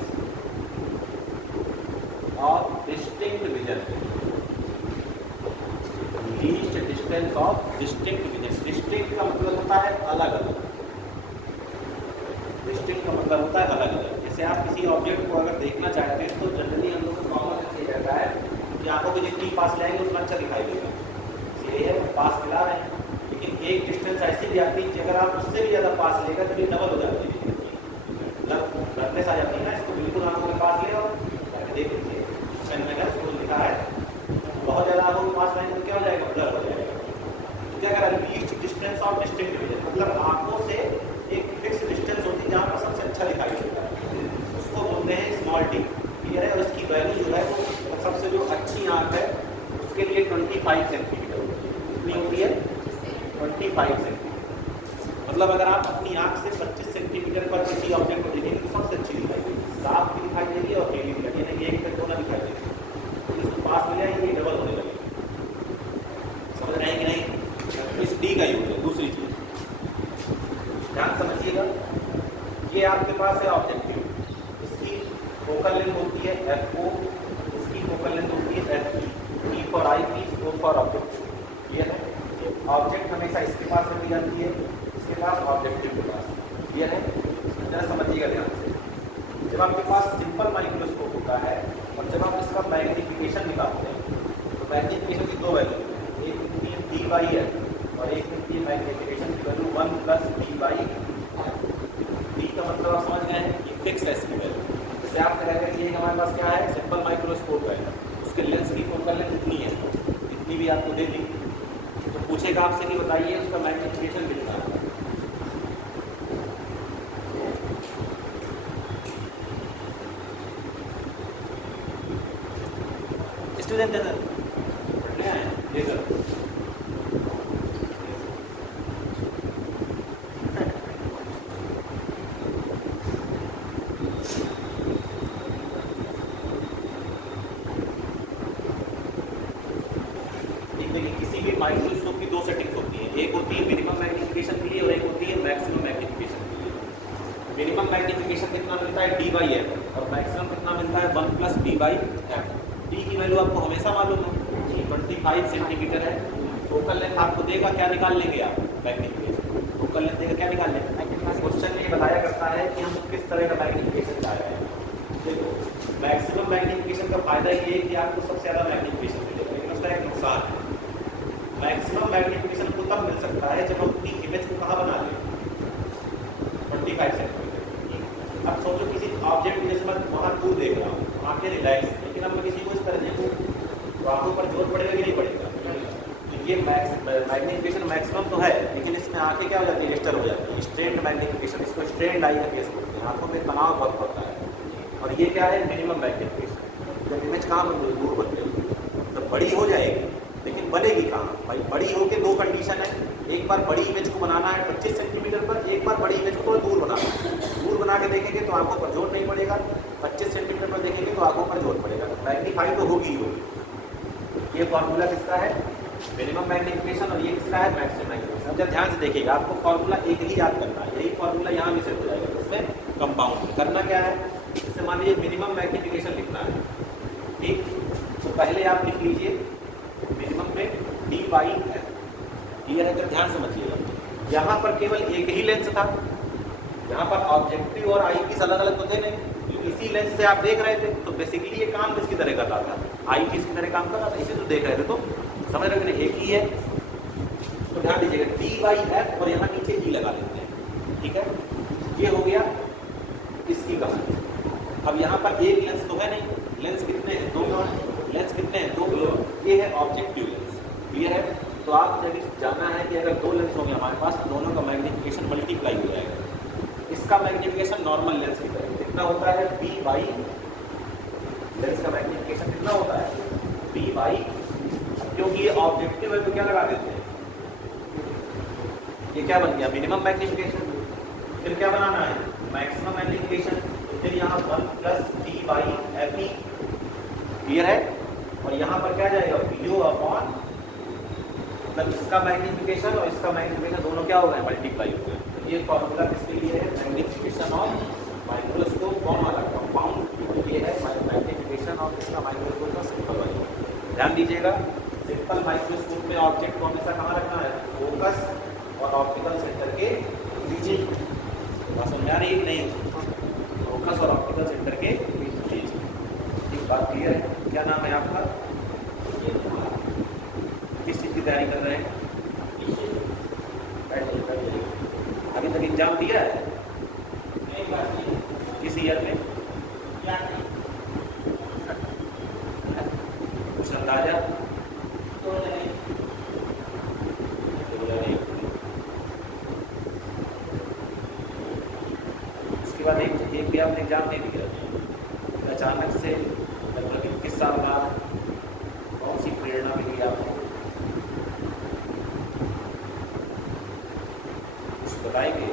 of distinct vision. Least distance of distinct vision. Distinct का मतलब होता है अलग अलग, डिस्टिंक्ट का मतलब होता है अलग अलग। जैसे आप किसी ऑब्जेक्ट को अगर देखना चाहते हैं तो जनरली हम लोग को कॉमन सेंस ये रहता है कि आंखों के जितनी पास लाएंगे उतना अच्छा दिखाई देगा, इसलिए है पास मिला रहे हैं। लेकिन एक डिस्टेंस ऐसी भी आती है कि अगर आप उससे भी ज़्यादा पास लेगा तो ये डबल हो जाती है, ब्राइटनेस आ जाती है ना। इसको बिल्कुल आंखों के पास ले और देख लीजिए, पेन में उसको लिखा है, बहुत ज़्यादा आंखों के पास लाएंगे तो क्या हो जाएगा? ब्लर हो जाएगा। तो क्या करा? Least distance of distinct vision, मतलब आंखों से एक फिक्स डिस्टेंस होती है जहाँ पर सबसे अच्छा दिखाई देता है, उसको बोलते हैं स्मॉल डी। क्लियर है। और इसकी वैल्यू जो है वो सबसे जो अच्छी आँख है उसके लिए 25 सेंटीमीटर होती है। कितनी होती है? 25 सेंटीमीटर। मतलब अगर आप अपनी आँख से 25 सेंटीमीटर पर किसी ऑब्जेक्ट को देखेंगे तो सबसे अच्छी दिखाई देगी, साफ भी दिखाई देगी और हेवी भी दिखाई देगी, एक तक दोनों दिखाई देगी। तो इसको पास ले जाएंगे ये डबल होने लगेगी। समझ रहे हैं कि नहीं? इस डी का यूज है। दूसरी चीज ध्यान समझिएगा, ये आपके पास है ऑब्जेक्टिव, इसकी फोकल लेंथ होती है f0, इसकी फोकल लेंथ होती है f e for eyepiece, O for objective. ये है ऑब्जेक्ट हमेशा इसके पास रखी जाती है, इसके पास ऑब्जेक्टिव के पास। ये है, जरा समझिएगा ध्यान से। जब आपके पास सिंपल माइक्रोस्कोप होता है और जब आप इसका मैग्निफिकेशन निकालते हैं तो मैग्निफिकेशन की दो वैल्यू, एक होती है डी बाई एफ और एक होती है मैग्निफिकेशन की value 1 plus D by F. D का मतलब आप समझ गए हैं, ये फिक्स है इसकी वैल्यू। जैसे आप कहेंगे कि ये हमारे पास क्या है, सिंपल माइक्रोस्कोप है, उसके लेंस की फोकल लेंथ इतनी है, इतनी भी आपको दे दी तो पूछेगा आपसे कि बताइए उसका मैग्निफिकेशन कितना है। स्टूडेंट है सर, पढ़ने आए हैं? जी सर। देखिए किसी भी माइक्रोस्कोप की दो सेटिंग्स होती हैं, एक होती है मिनिमम मैग्निफिकेशन के लिए और एक होती है मैक्सिमम मैग्निफिकेशन के लिए। मिनिमम मैग्निफिकेशन कितना मिलता है? डी बाई एफ, और मैक्सिमम कितना मिलता है? 1 plus D by F. D की वैल्यू आपको हमेशा मालूम है, 25 सेंटीमीटर है। फोकल लेंथ आपको देगा, क्या निकाल लेंगे आप? मैग्निफिकेशन। फोकल लेंथ देगा, क्या निकाल लेंगे? क्वेश्चन में ये बताया करता है कि हम किस तरह का मैग्निफिकेशन चाह रहे हैं। देखो मैक्सिमम मैग्निफिकेशन का फायदा ये है कि आपको सबसे ज़्यादा मैग्निफिकेशन मिलेगा, लेकिन उसका एक नुकसान है। मैक्सिमम मैग्निफिकेशन को तब मिल सकता है जब हम अपनी इमेज को कहाँ बना लें? 25 सेंटीमीटर। अब सोचो किसी ऑब्जेक्ट जैसे मैं वहाँ दूर देख रहा हूँ, आंखें रिलैक्स, लेकिन अब मैं किसी को इस तरह देखूँ तो आंखों पर जोर पड़ेगा कि नहीं पड़ेगा? तो ये मैग्निफिकेशन मैक्सिमम तो है, लेकिन इसमें आंखें क्या हो जाती है? डिस्टर्ब हो जाती है। स्ट्रेन्ड मैग्निफिकेशन, इसको स्ट्रेन्ड आई का केस बोलते हैं, आंखों में तनाव बहुत पड़ता है। और ये क्या है? Minimum magnification. जब इमेज कहाँ दूर बन गई तो बड़ी हो जाएगी, लेकिन बनेगी कहाँ भाई? बड़ी हो के दो कंडीशन है, एक बार बड़ी इमेज को बनाना है 25 सेंटीमीटर पर, एक बार बड़ी इमेज को थोड़ा दूर बनाना है। दूर बना के देखेंगे तो आंखों पर जोर नहीं पड़ेगा, 25 सेंटीमीटर पर देखेंगे तो आंखों पर जोर पड़ेगा। मैग्नीफाई तो होगी ही होगी। ये फॉर्मूला किसका है? Minimum magnification. और ये किसका है? Maximum magnification. जब ध्यान से देखिएगा, आपको फॉर्मूला एक ही याद करना है, यही फॉर्मूला यहाँ भी सेट हो जाएगा। इसमें कंपाउंड करना क्या है? जैसे मान लीजिए मिनिमम मैग्निफिकेशन लिखना है, ठीक, तो पहले आप लिख लीजिए मिनिमम में डी बाई एफ। क्लियर है? ध्यान समझिएगा, यहाँ पर केवल एक ही लेंस था, यहाँ पर ऑब्जेक्टिव और आई पीस अलग अलग तो थे नहीं, इसी लेंस से आप देख रहे थे, तो बेसिकली ये काम किसकी तरह कर रहा था? आई पीस की तरह काम कर रहा था, इसे तो देख रहे थे, तो समझ रहे हैं एक ही है। तो ध्यान दीजिएगा डी बाई एफ और यहाँ नीचे ई लगा लेते हैं, ठीक है? ये हो गया इसकी कहानी। अब यहाँ पर एक लेंस तो है नहीं, लेंस कितने हैं? दो। लेंस कितने हैं? दो। ये है ऑब्जेक्टिव लेंस। क्लियर है? तो आप जब जाना है कि अगर दो लेंस होंगे हमारे पास, दोनों का मैग्निफिकेशन मल्टीप्लाई हो जाएगा। इसका मैग्निफिकेशन नॉर्मल लेंस की तरह कितना होता है? बी बाई, लेंस का मैग्निफिकेशन कितना होता है? बी बाई, क्योंकि ये ऑब्जेक्टिव है तो क्या लगा देते हैं? ये क्या बन गया? Minimum magnification. फिर क्या बनाना है? Maximum magnification. तो फिर यहाँ 1 plus D by F E. Clear है? और यहाँ पर क्या जाएगा? पीओ अपॉन, मतलब इसका मैग्निफिकेशन और इसका मैग्निफिकेशन दोनों क्या हो गए? मल्टीप्लाई हो गए। तो ये फॉर्मूला किसके लिए है? Magnification of microscope. कौन वाला? कंपाउंड। ये है मैग्निफिकेशन ऑफ इसका माइक्रोस्कोप का सिंपल वाला। ध्यान दीजिएगा, सिंपल माइक्रोस्कोप में ऑब्जेक्ट को हमेशा कहाँ रखना है? फोकस और ऑप्टिकल सेंटर के बीच। समझ में आ रही है नहीं? फोकस और ऑप्टिकल सेंटर के बीच। एक बात क्लियर है? क्या नाम है आपका? किस चीज़ की तैयारी कर रहे हैं? अभी तक एग्जाम दिया है? किस ईयर में? कुछ अंदाजा? उसके बाद एक भी आपने एग्जाम नहीं दिया? अचानक से लगभग 21 साल बाद कौन सी प्रेरणा मिली आपको, कुछ बताएंगे?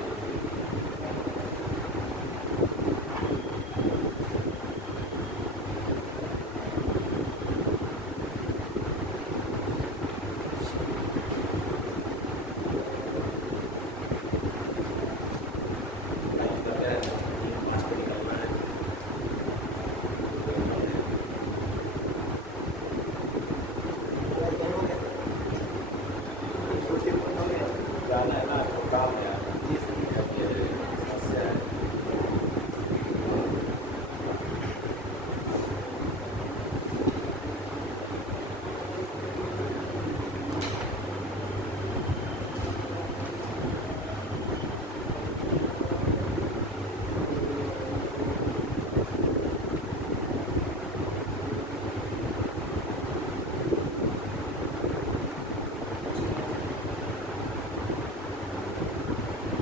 जाना है ना, तो काम है यार, ये समस्या है।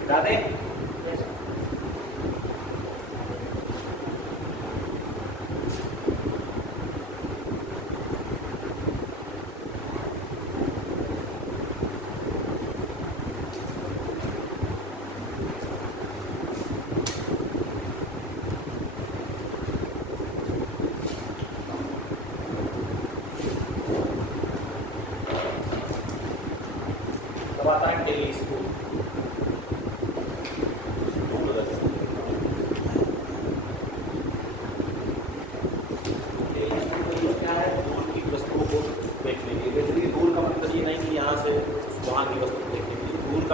राधे कब आता है डेली स्कूल? वहाँ की वस्तु को देखने के लिए, दूर का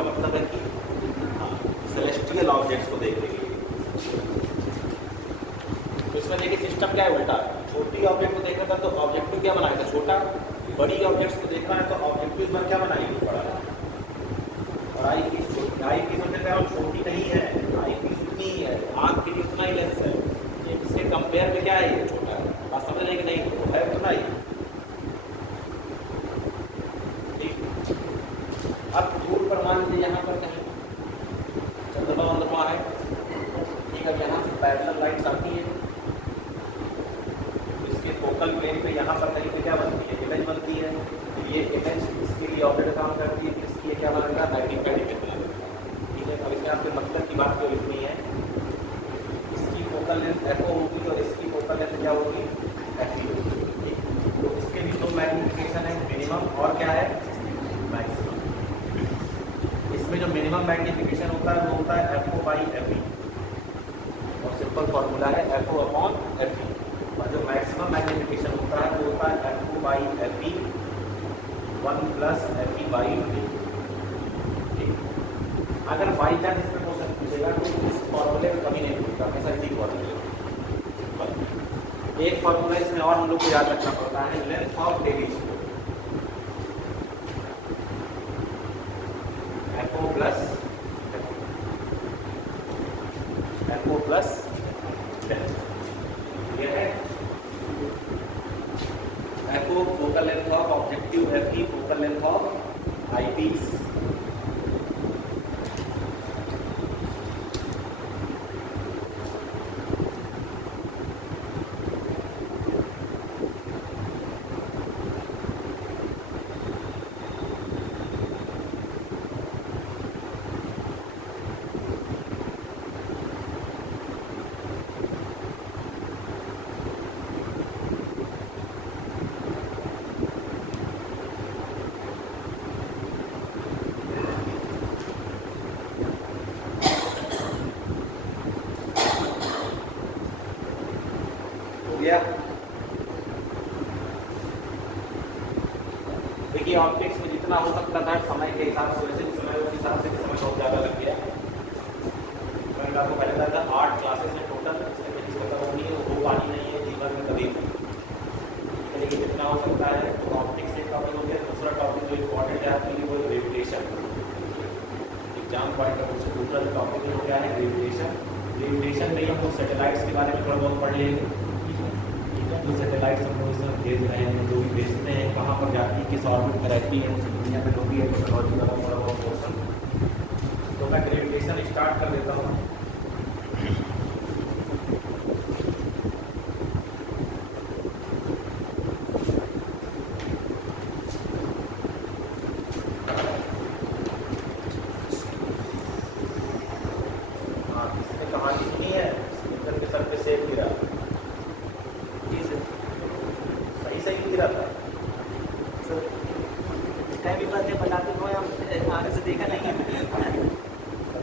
मतलब है कि सेलेस्टियल ऑब्जेक्ट्स को देखने के लिए। तो इसमें देखिए सिस्टम क्या है उल्टा, छोटी ऑब्जेक्ट को देखना था तो ऑब्जेक्टिव क्या बनाया था छोटा, बड़ी ऑब्जेक्ट्स को देखना है तो ऑब्जेक्टिव पर क्या बनाएगी बड़ा। और आई पीस मतलब क्या छोटी नहीं है, आई पीस उतनी ही है, आँख के लिए उतना ही लेंस है, इसके कंपेयर में क्या है ये छोटा है। बात समझ रहे कि नहीं, तो है उतना ही। अब दूर पर मान लीजिए यहाँ पर कहीं चंद्रमा वंद्रमा है, ठीक है, यहाँ से पैरेलल लाइन्स आती है, इसके फोकल प्लेन पे यहाँ पर कहीं पे क्या बनती है, इमेज बनती है। ये इमेज इसके लिए ऑब्जेक्ट काम करती है, इसलिए क्या बनेगा 95 डिग्री। ठीक है, अब इसमें आपके मतलब की बात जो लिखनी है, इसकी फोकल लेंथ FO होगी और इसकी फोकल लेंथ क्या होगी FE होगी। तो इसके भी दो मैग्नीफिकेशन है, मिनिमम और क्या है मैक्सिमम। इसमें जो मिनिमम मैग्नीफिकेशन होता है वो होता है FO/FE और सिंपल फॉर्मूला है FO/FE। और जो मैक्सिमम मैग्नीफिकेशन होता है वो होता है FO/FE 1 + FE/2। अगर बाई चांस इसमें क्वेश्चन पूछेगा तो इस फॉर्मूले में कभी नहीं पूछता, हमेशा इसी फॉर्मूले। एक फॉर्मूला इसमें और हम लोग को याद रखना पड़ता है, length of telescope FO plus ये है FO focal length of objective, FE focal length of eyepiece. देखिए ऑप्टिक्स में जितना हो सकता था समय के हिसाब से, वैसे समय उस हिसाब से समय बहुत ज़्यादा लग गया। मैंने आपको पहले कहा था 8 क्लासेस में टोटल, इसमें जिस खत्म होनी है वो हो पानी नहीं है जीवन में कभी भी, लेकिन जितना हो सकता है। तो ऑप्टिक्स एक टॉपिक हो गया। दूसरा टॉपिक जो इम्पॉर्टेंट है आपके लिए वो gravitation. Exam point of view से दूसरा टॉपिक हो गया है ग्रेविटेशन। ग्रेविटेशन में हम लोग सैटेलाइट्स के बारे में थोड़ा बहुत पढ़ लेंगे। जो सैटेलाइट्स हम लोग इसमें भेज रहे हैं, जो भी भेजते हैं, कहाँ पर जाती है, किस ऑर्बिट में रहती है, उस दुनिया में जो भी है टेक्नोलॉजी वाला थोड़ा बहुत पोर्शन। तो मैं ग्रेविटेशन स्टार्ट कर देता हूँ। गिरा था? सर टाइम भी बातें बताते हो हम आगे से देखा नहीं है।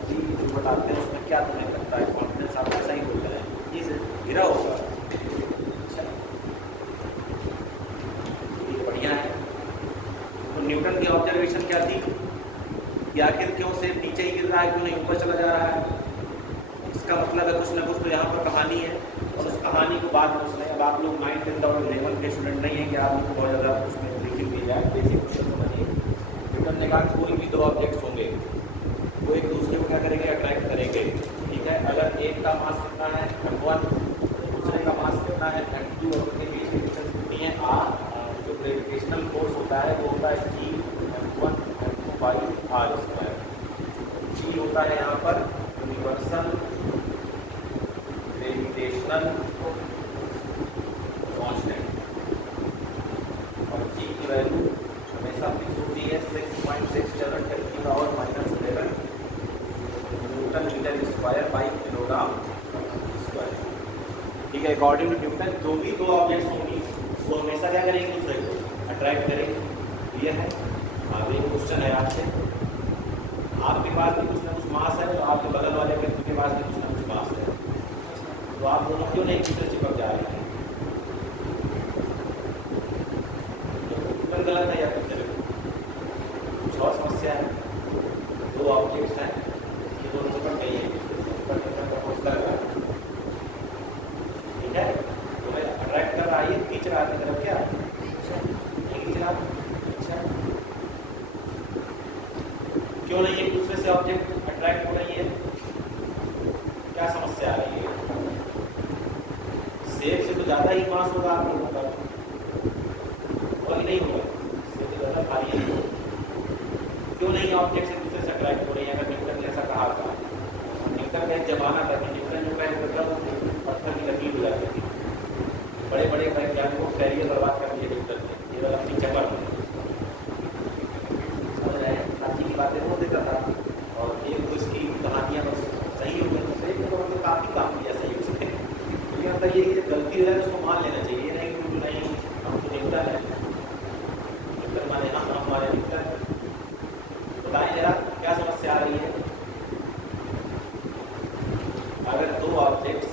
जी जो बताते हैं उसमें क्या तुम्हें लगता है, कॉन्फिडेंस आप ऐसा ही बोलते हैं? जी सर। गिरा होगा। अच्छा, ये बढ़िया है। तो न्यूटन की ऑब्जर्वेशन क्या थी कि आखिर क्यों से नीचे ही गिर रहा है, क्यों नहीं ऊपर चला जा रहा है? इसका मतलब है कुछ ना कुछ तो यहाँ पर कहानी है, और उस कहानी को बाद में उसने, अब आप लोग 9th 10th और 11th के स्टूडेंट नहीं है कि आप लोग बहुत ज़्यादा उसमें ब्रीफिंग दी जाए। बेसिक क्वेश्चन समझिए। न्यूटन ने कहा कि कोई भी दो ऑब्जेक्ट्स होंगे वो एक दूसरे को क्या करेंगे, अट्रैक्ट करेंगे। ठीक है, अगर एक का मास कितना है m1, दूसरे का मास कितना है m2, और उनके बीच की डिस्टेंस कितनी है r, जो ग्रेविटेशनल फोर्स होता है वो होता है G m1 m2 by r²। G होता है यहाँ पर यूनिवर्सल ग्रेविटेशनल कांस्टेंट, और G की वैल्यू हमेशा फिक्स होती है 6.67 × 10⁻11 newton metre square by kilogram square. ठीक है, अकॉर्डिंग टू न्यूटन जो भी दो ऑब्जेक्ट्स होंगी वो हमेशा क्या करेंगे, दूसरे को अट्रैक्ट करेंगे। ये है। अब एक क्वेश्चन है आपसे, आपके पास भी कुछ ना कुछ मास है, तो आपके बगल वाले व्यक्ति के पास भी कुछ ना कुछ मास है, तो आप दोनों क्यों नहीं एक दूसरे चिपक जा रहे हैं? न्यूटन गलत है या फिर चले कुछ और समस्या है? दो ऑब्जेक्ट्स हैं, ये दोनों चिपक गई है, ठीक है, तुम्हें अट्रैक्ट कर रहा है, ये खींच रहा है अपनी तरफ, क्या नहीं खींच रहा? अच्छा, क्यों नहीं एक दूसरे से ऑब्जेक्ट अट्रैक्ट हो रही है? क्या समस्या आ रही है? सेब से तो ज़्यादा ही मास होगा आप लोगों का, और नहीं होगा, सेब से ज़्यादा भारी है। क्यों नहीं ऑब्जेक्ट एक दूसरे से अट्रैक्ट हो रही है? अगर न्यूटन ने ऐसा कहा था, न्यूटन का एक जमाना था कि न्यूटन जो कहे मतलब पत्थर की लकीर हो जाती थी। बड़े बड़े वैज्ञानिकों को कैरियर बर्बाद कर दिए न्यूटन ने, ये वाला अपनी चक्कर में समझ रहे हैं, बाकी की बातें वो देता था, और एक तो इसकी कहानियाँ बस सही हो गई, तो मतलब काफ़ी काम किया सही उसने। तो मतलब ये कि गलती है उसको मान लेना चाहिए, नहीं कि नहीं हम तो न्यूटन है, न्यूटन माने हम हमारे न्यूटन। बताएं जरा क्या समस्या आ रही है? अगर दो ऑब्जेक्ट्स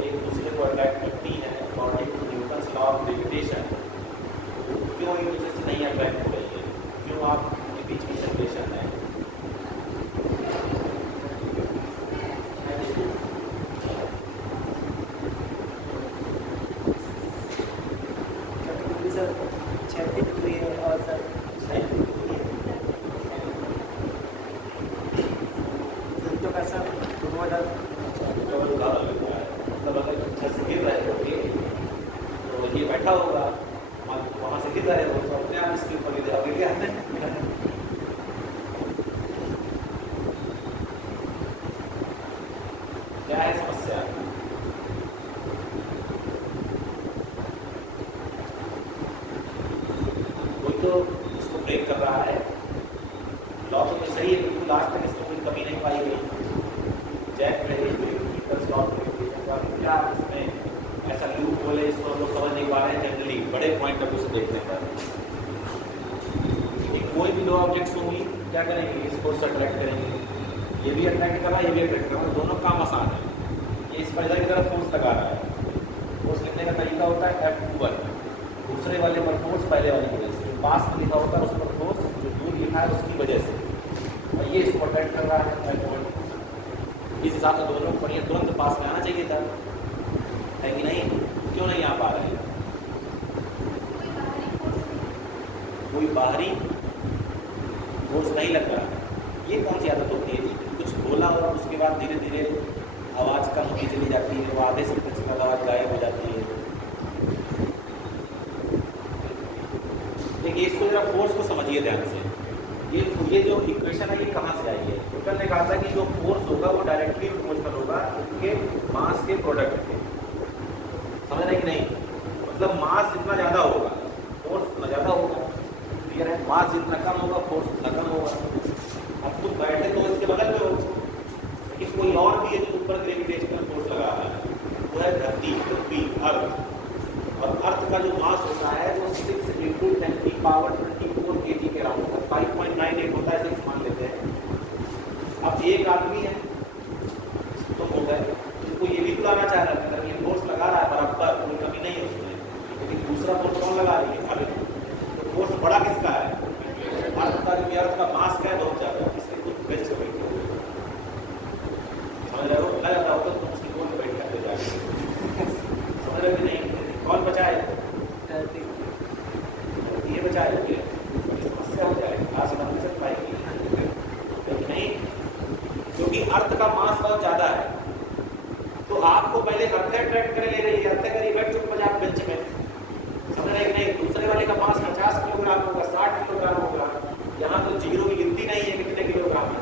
एक दूसरे को अट्रैक्ट करती हैं according to Newton's law of gravitation, क्यों एक दूसरे से नहीं अट्रैक्ट हो रही है? क्यों आप के बीच में सेपरेशन है? सर क्षैतिज हुई है और सर तो का सर दोनों उदाहरण लगता है, मतलब अगर छत से गिर रहे होंगे तो ये बैठा होगा, वहाँ से गिर रहे हो तो अपने आप इसके ऊपर गिर जाओगे क्या? क्या है समस्या? कोई तो इसको ब्रेक कर रहा है, लॉ तो ये सही है, बिल्कुल लास्ट तक इसमें कोई कमी नहीं पाई गई। जैक में क्या इसमें ऐसा लूप बोले, इसको हम लोग समझ नहीं पा रहे हैं जनरली बड़े पॉइंट ऑफ व्यू से देखने पर। कोई भी दो ऑब्जेक्ट्स होंगी क्या करेंगे, इस फोर्स अट्रैक्ट करेंगे, ये भी अट्रैक्ट कर रहा है, ये भी अट्रैक्ट कर रहा है, दोनों काम आसान है। ये इस पर इधर की तरफ फोर्स लगा रहा है, फोर्स लिखने का तरीका होता है F1, दूसरे वाले पर फोर्स पहले वाले की वजह से, पास में लिखा होता है उस पर फोर्स जो दूर लिखा है उसकी वजह से, और ये इसको अट्रैक्ट कर रहा है F1। इस हिसाब से दोनों को बढ़िया तुरंत पास में आना चाहिए था, है कि नहीं? क्यों नहीं आ पा रहे? कोई बाहरी फोर्स नहीं लग रहा। ये कौन सी आदत होती है जी? कुछ बोला और उसके बाद धीरे धीरे आवाज़ कम होती चली जाती है, वो आधे सेकंड से आवाज़ गायब हो जाती है। देखिए इसको जरा फोर्स को समझिए ध्यान से। ये जो इक्वेशन है ये कहाँ से आई है? न्यूटन ने कहा था कि जो फोर्स होगा वो डायरेक्टली प्रोपोर्शनल होगा उनके मास के प्रोडक्ट के। समझ रहे कि नहीं? मतलब मास जितना ज़्यादा होगा फोर्स उतना ज़्यादा होगा, क्लियर है? मास जितना कम होगा फोर्स उतना कम होगा। अब तुम बैठे तो इसके बगल में हो, लेकिन कोई और भी है जो ऊपर ग्रेविटेशनल फोर्स लगा रहा है, वो है धरती, पृथ्वी, अर्थ। और अर्थ का जो मास होता है वो 6 × 10⁻24 kg के अराउंड होता है। 5.98 होता है, 6 मान लेते हैं। अब एक आदमी है तो हो गए, इनको ये भी बुलाना चाह रहा है, अगर ये फोर्स लगा रहा है बराबर, कोई कमी नहीं है उसमें, लेकिन दूसरा फोर्स कौन लगा रही है? अर्थ। तो फोर्स बड़ा किसका है? अर्थ का। अर्थ का मास क्या है? बहुत ज़्यादा, इसके कुछ बेच हो गई समझ रहे हो? लगा जाता होता तो उसकी गोल बैठ करते जाएंगे, समझ रहे हो कि नहीं? कौन बचाए? ये बचाए, समस्या हो जाएगी, खास समझ नहीं सकता पाएगी नहीं, क्योंकि अर्थ का मास बहुत ज़्यादा है। तो आपको पहले अर्थ ट्रैक करे ले रही है, अर्थ करिए बैठ चुप बजा बेंच में, समझ रहे कि नहीं? दूसरे वाले का मास 50 किलोग्राम होगा, 60 किलोग्राम होगा, यहाँ तो जीरो की गिनती नहीं है कितने किलोग्राम है।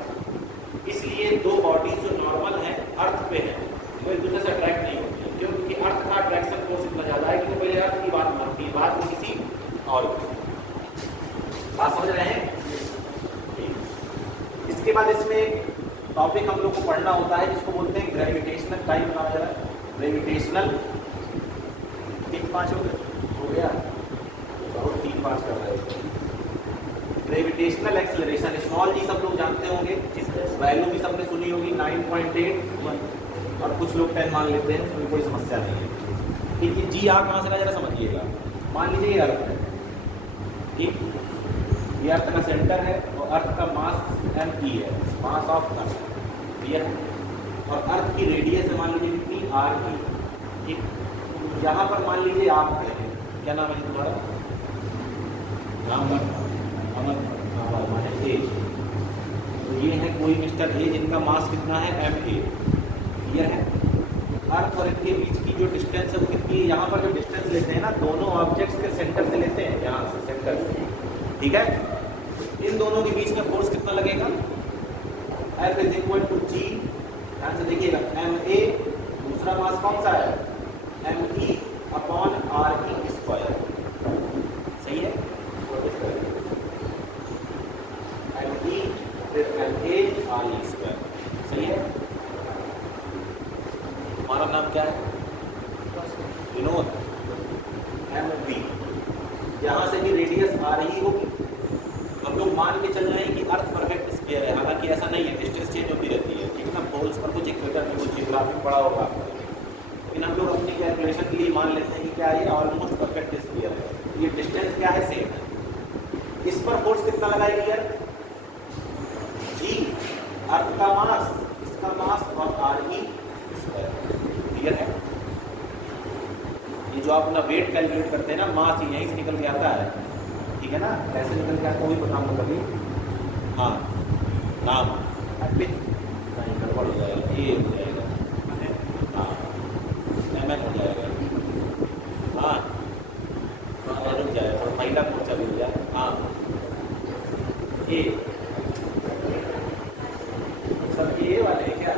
इसलिए दो बॉडीज जो नॉर्मल हैं अर्थ पे हैं वो एक दूसरे से अट्रैक्ट नहीं होती है, क्योंकि अर्थ का अट्रैक्शन फोर्स इतना ज़्यादा है कि तो पहले अर्थ की बात मानती है, बात में किसी और बात समझ रहे हैं? इसके बाद इसमें एक टॉपिक हम लोग को पढ़ना होता है जिसको बोलते हैं ग्रेविटेशनल टाइम। नाम जरा ग्रेविटेशनल 3-5 हो गया, बहुत 3-5 कर रहे हो। ग्रेविटेशनल एक्सेलरेशन, स्मॉल जी सब लोग जानते होंगे, जिस वैल्यू भी सबने सुनी होगी 9.8 और कुछ लोग 10 मान लेते हैं, उसमें कोई समस्या नहीं है। ठीक है जी, आप कहाँ से ना जरा समझिएगा। मान लीजिए ये अर्थ है, ठीक, ये अर्थ का सेंटर है और अर्थ का मास m है, मास ऑफ अर्थ, क्लियर है? और अर्थ की रेडियस है मान लीजिए कितनी r की, ठीक। यहाँ पर मान लीजिए आप खड़े हैं, क्या नाम है तुम्हारा? नाम अमन माने ए। तो ये है कोई मिस्टर ए जिनका मास कितना है ma, क्लियर है? अर्थ और इनके बीच की जो डिस्टेंस है वो कितनी है? यहाँ पर जो डिस्टेंस लेते हैं ना, दोनों ऑब्जेक्ट्स के सेंटर से लेते हैं, यहाँ से सेंटर से, ठीक है? इन दोनों के बीच में फोर्स कितना लगेगा? F = G, ध्यान से देखिएगा, ma, दूसरा मास कौन सा है? me/re², सही है? me फिर ma/re², सही है? हमारा नाम क्या है? विनोद। mv, यहाँ से भी रेडियस आ रही होगी। हम लोग मान के चल रहे हैं कि अर्थ परफेक्ट स्फीयर है, हालांकि ऐसा नहीं है, डिस्टेंस चेंज होती रहती है, ठीक है? पोल्स पर कुछ इक्वेटर में कुछ जियोग्राफी पड़ा होगा, लेकिन हम लोग अपनी कैलकुलेशन के लिए मान लेते हैं कि क्या ये ऑलमोस्ट परफेक्ट स्फीयर है। ये डिस्टेंस क्या है? सेम है। इस पर फोर्स कितना लगाएगी यार? जी, अर्थ का मास, इसका मास और re², क्लियर है? ये जो आप अपना वेट कैलकुलेट करते हैं ना, मास यहीं से निकल के आता है, ठीक है ना? कैसे निकल के आता है वो भी बताऊंगा कभी। हाँ, नाम नहीं गड़बड़ हो जाएगा, ये हो जाएगा, हाँ mn हो जाएगा, हाँ रुक जाएगा, और महिला मोर्चा भी हो जाए, हाँ ये सब ये वाले हैं क्या?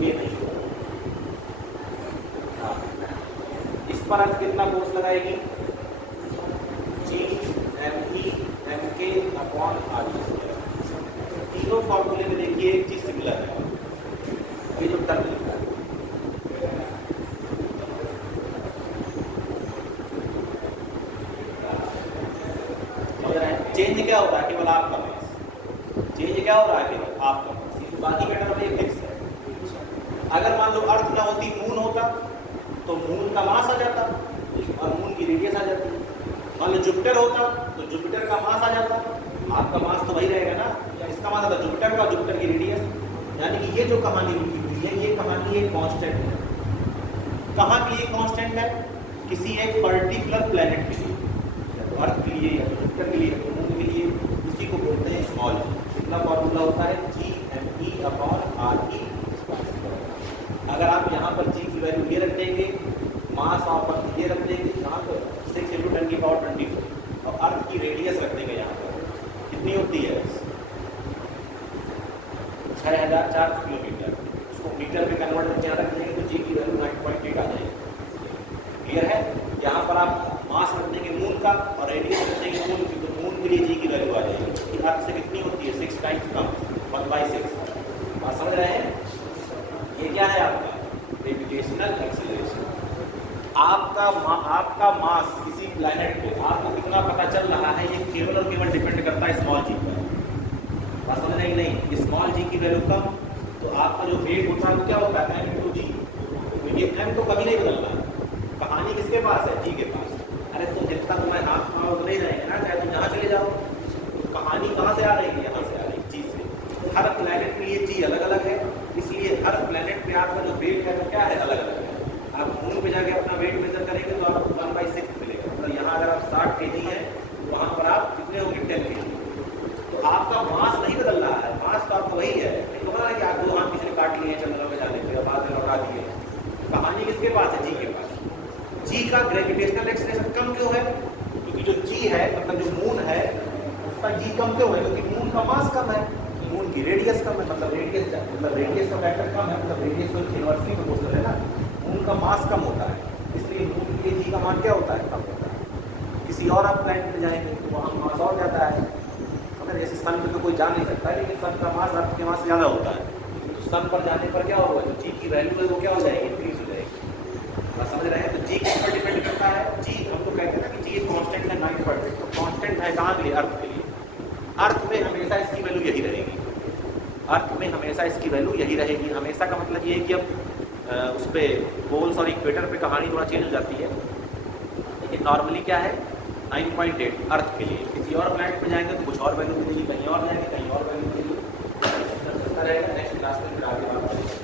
ये नहीं, हाँ। इस पर अर्थ कितना फोर्स लगाएगी? G me mk/r²। तीनों फॉर्मूले में देखिए एक चीज सिमिलर है, ये जो टर्म लिखा है, समझ रहे हैं? चेंज क्या हो रहा है? केवल आपका मास चेंज क्या हो रहा है? केवल आपका मास, बाकी का टर्म एक फिक्स है। अगर मान लो अर्थ ना होती, मून होता, तो मून का मास आ जाता और मून की रेडियस आ जाती। मान लो जुपिटर होता तो जुपिटर का मास आ जाता, आपका मास तो वही रहेगा ना, या इसका मास आता जुपिटर का, जुपिटर की रेडियस। यानी कि ये जो कहानी लिखी हुई है, ये कहानी एक कांस्टेंट है। कहाँ के लिए कांस्टेंट है? किसी एक पर्टिकुलर प्लेनेट के लिए, या तो अर्थ के लिए, या तो जुपिटर के लिए, या तो मून के लिए, उसी को बोलते हैं स्मॉल। कितना फॉर्मूला होता है? G/re²। अगर आप यहाँ पर G की वैल्यू ये रख देंगे, मास ऑफ अर्थ ये रख देंगे, यहाँ पर 6 × 10⁻24 और अर्थ की रेडियस रख देंगे यहाँ पर, कितनी होती है? 6400 किलोमीटर। उसको मीटर में कन्वर्ट करके यहाँ रख देंगे तो G की वैल्यू 9.8 आ जाएगी, क्लियर है? यहाँ पर आप मास रख देंगे मून का और रेडियस रख देंगे मून की, तो मून के लिए G की वैल्यू आ जाएगी कि अर्थ से कितनी होती है? 6 टाइम्स कम, 1/6। बात समझ रहे हैं? ये क्या है आपका? Gravitational acceleration. आपका मास किसी प्लैनेट पे आपको कितना पता चल रहा है, ये केवल और केवल डिपेंड करता है स्मॉल जी पर। बात समझ रहे नहीं, स्मॉल जी की वैल्यू कम तो आपका जो वेट होता है वो क्या होता है, m × g। तो ये m तो कभी नहीं बदल रहा है। कहानी किसके पास है, g के पास। अरे तो जितना तुम्हें हाथ पाँव उतने ही रहेंगे ना, चाहे तुम यहाँ चले जाओ। तो कहानी कहाँ से आ रही है, यहाँ से आ रही है, जी से। तो हर प्लैनेट में ये जी अलग अलग है, इसलिए हर प्लैनेट पे आपका जो वेट है वो क्या है, अलग अलग है। आप मून पे जाके अपना वेट मेजर करेंगे तो आपको 1/6 मिलेगा। मतलब यहाँ अगर आप 60 kg हैं तो वहाँ पर आप कितने होंगे, 10 kg। तो आपका मास नहीं बदल रहा है, मास तो आपका वही है। नहीं तो पता है कि आप 2 हाथ किसी ने काट लिए चंद्रमा पे जाने के बाद में लौटा दिए। कहानी किसके पास है, जी के पास। जी का ग्रेविटेशनल एक्सलेशन कम क्यों है, क्योंकि जो जी है मतलब जो मून है उसका जी कम क्यों है, क्योंकि मून का मास कम है, मून की रेडियस कम है। मतलब रेडियस का फैक्टर कम है, मतलब रेडियस तो इनवर्सली प्रोपोर्शनल है ना, मून का मास कम होता है, इसलिए मून के जी का मान क्या होता है, कम होता है। किसी और आप प्लैनेट पे जाएंगे तो वहाँ मास और जाता है। अगर जैसे सन पे तो कोई जा नहीं सकता है, लेकिन सन का मास आपके मास से ज़्यादा होता है। तो सन पर जाने पर क्या होगा, जो जी की वैल्यू है वो क्या हो जाएगी, इंक्रीज हो जाएगी। आप समझ रहे हैं। तो जी किस पर डिपेंड करता है, जी हम तो कहते हैं ना कि जी कॉन्स्टेंट है 9%। तो कॉन्स्टेंट है कहाँ के लिए, अर्थ के लिए। अर्थ में हमेशा इसकी वैल्यू यही रहेगी, अर्थ में हमेशा इसकी वैल्यू यही रहेगी। हमेशा का मतलब ये है कि अब उस पर पोल्स और इक्वेटर पे कहानी थोड़ा चेंज हो जाती है, लेकिन नॉर्मली क्या है 9.8 अर्थ के लिए। किसी और प्लैनेट पे जाएंगे तो कुछ और वैल्यू मिलेगी, कहीं और जाएंगे कहीं और वैल्यू मिलेगी। चलता रहेगा। नेक्स्ट क्लास में फिर आगे बात करेंगे।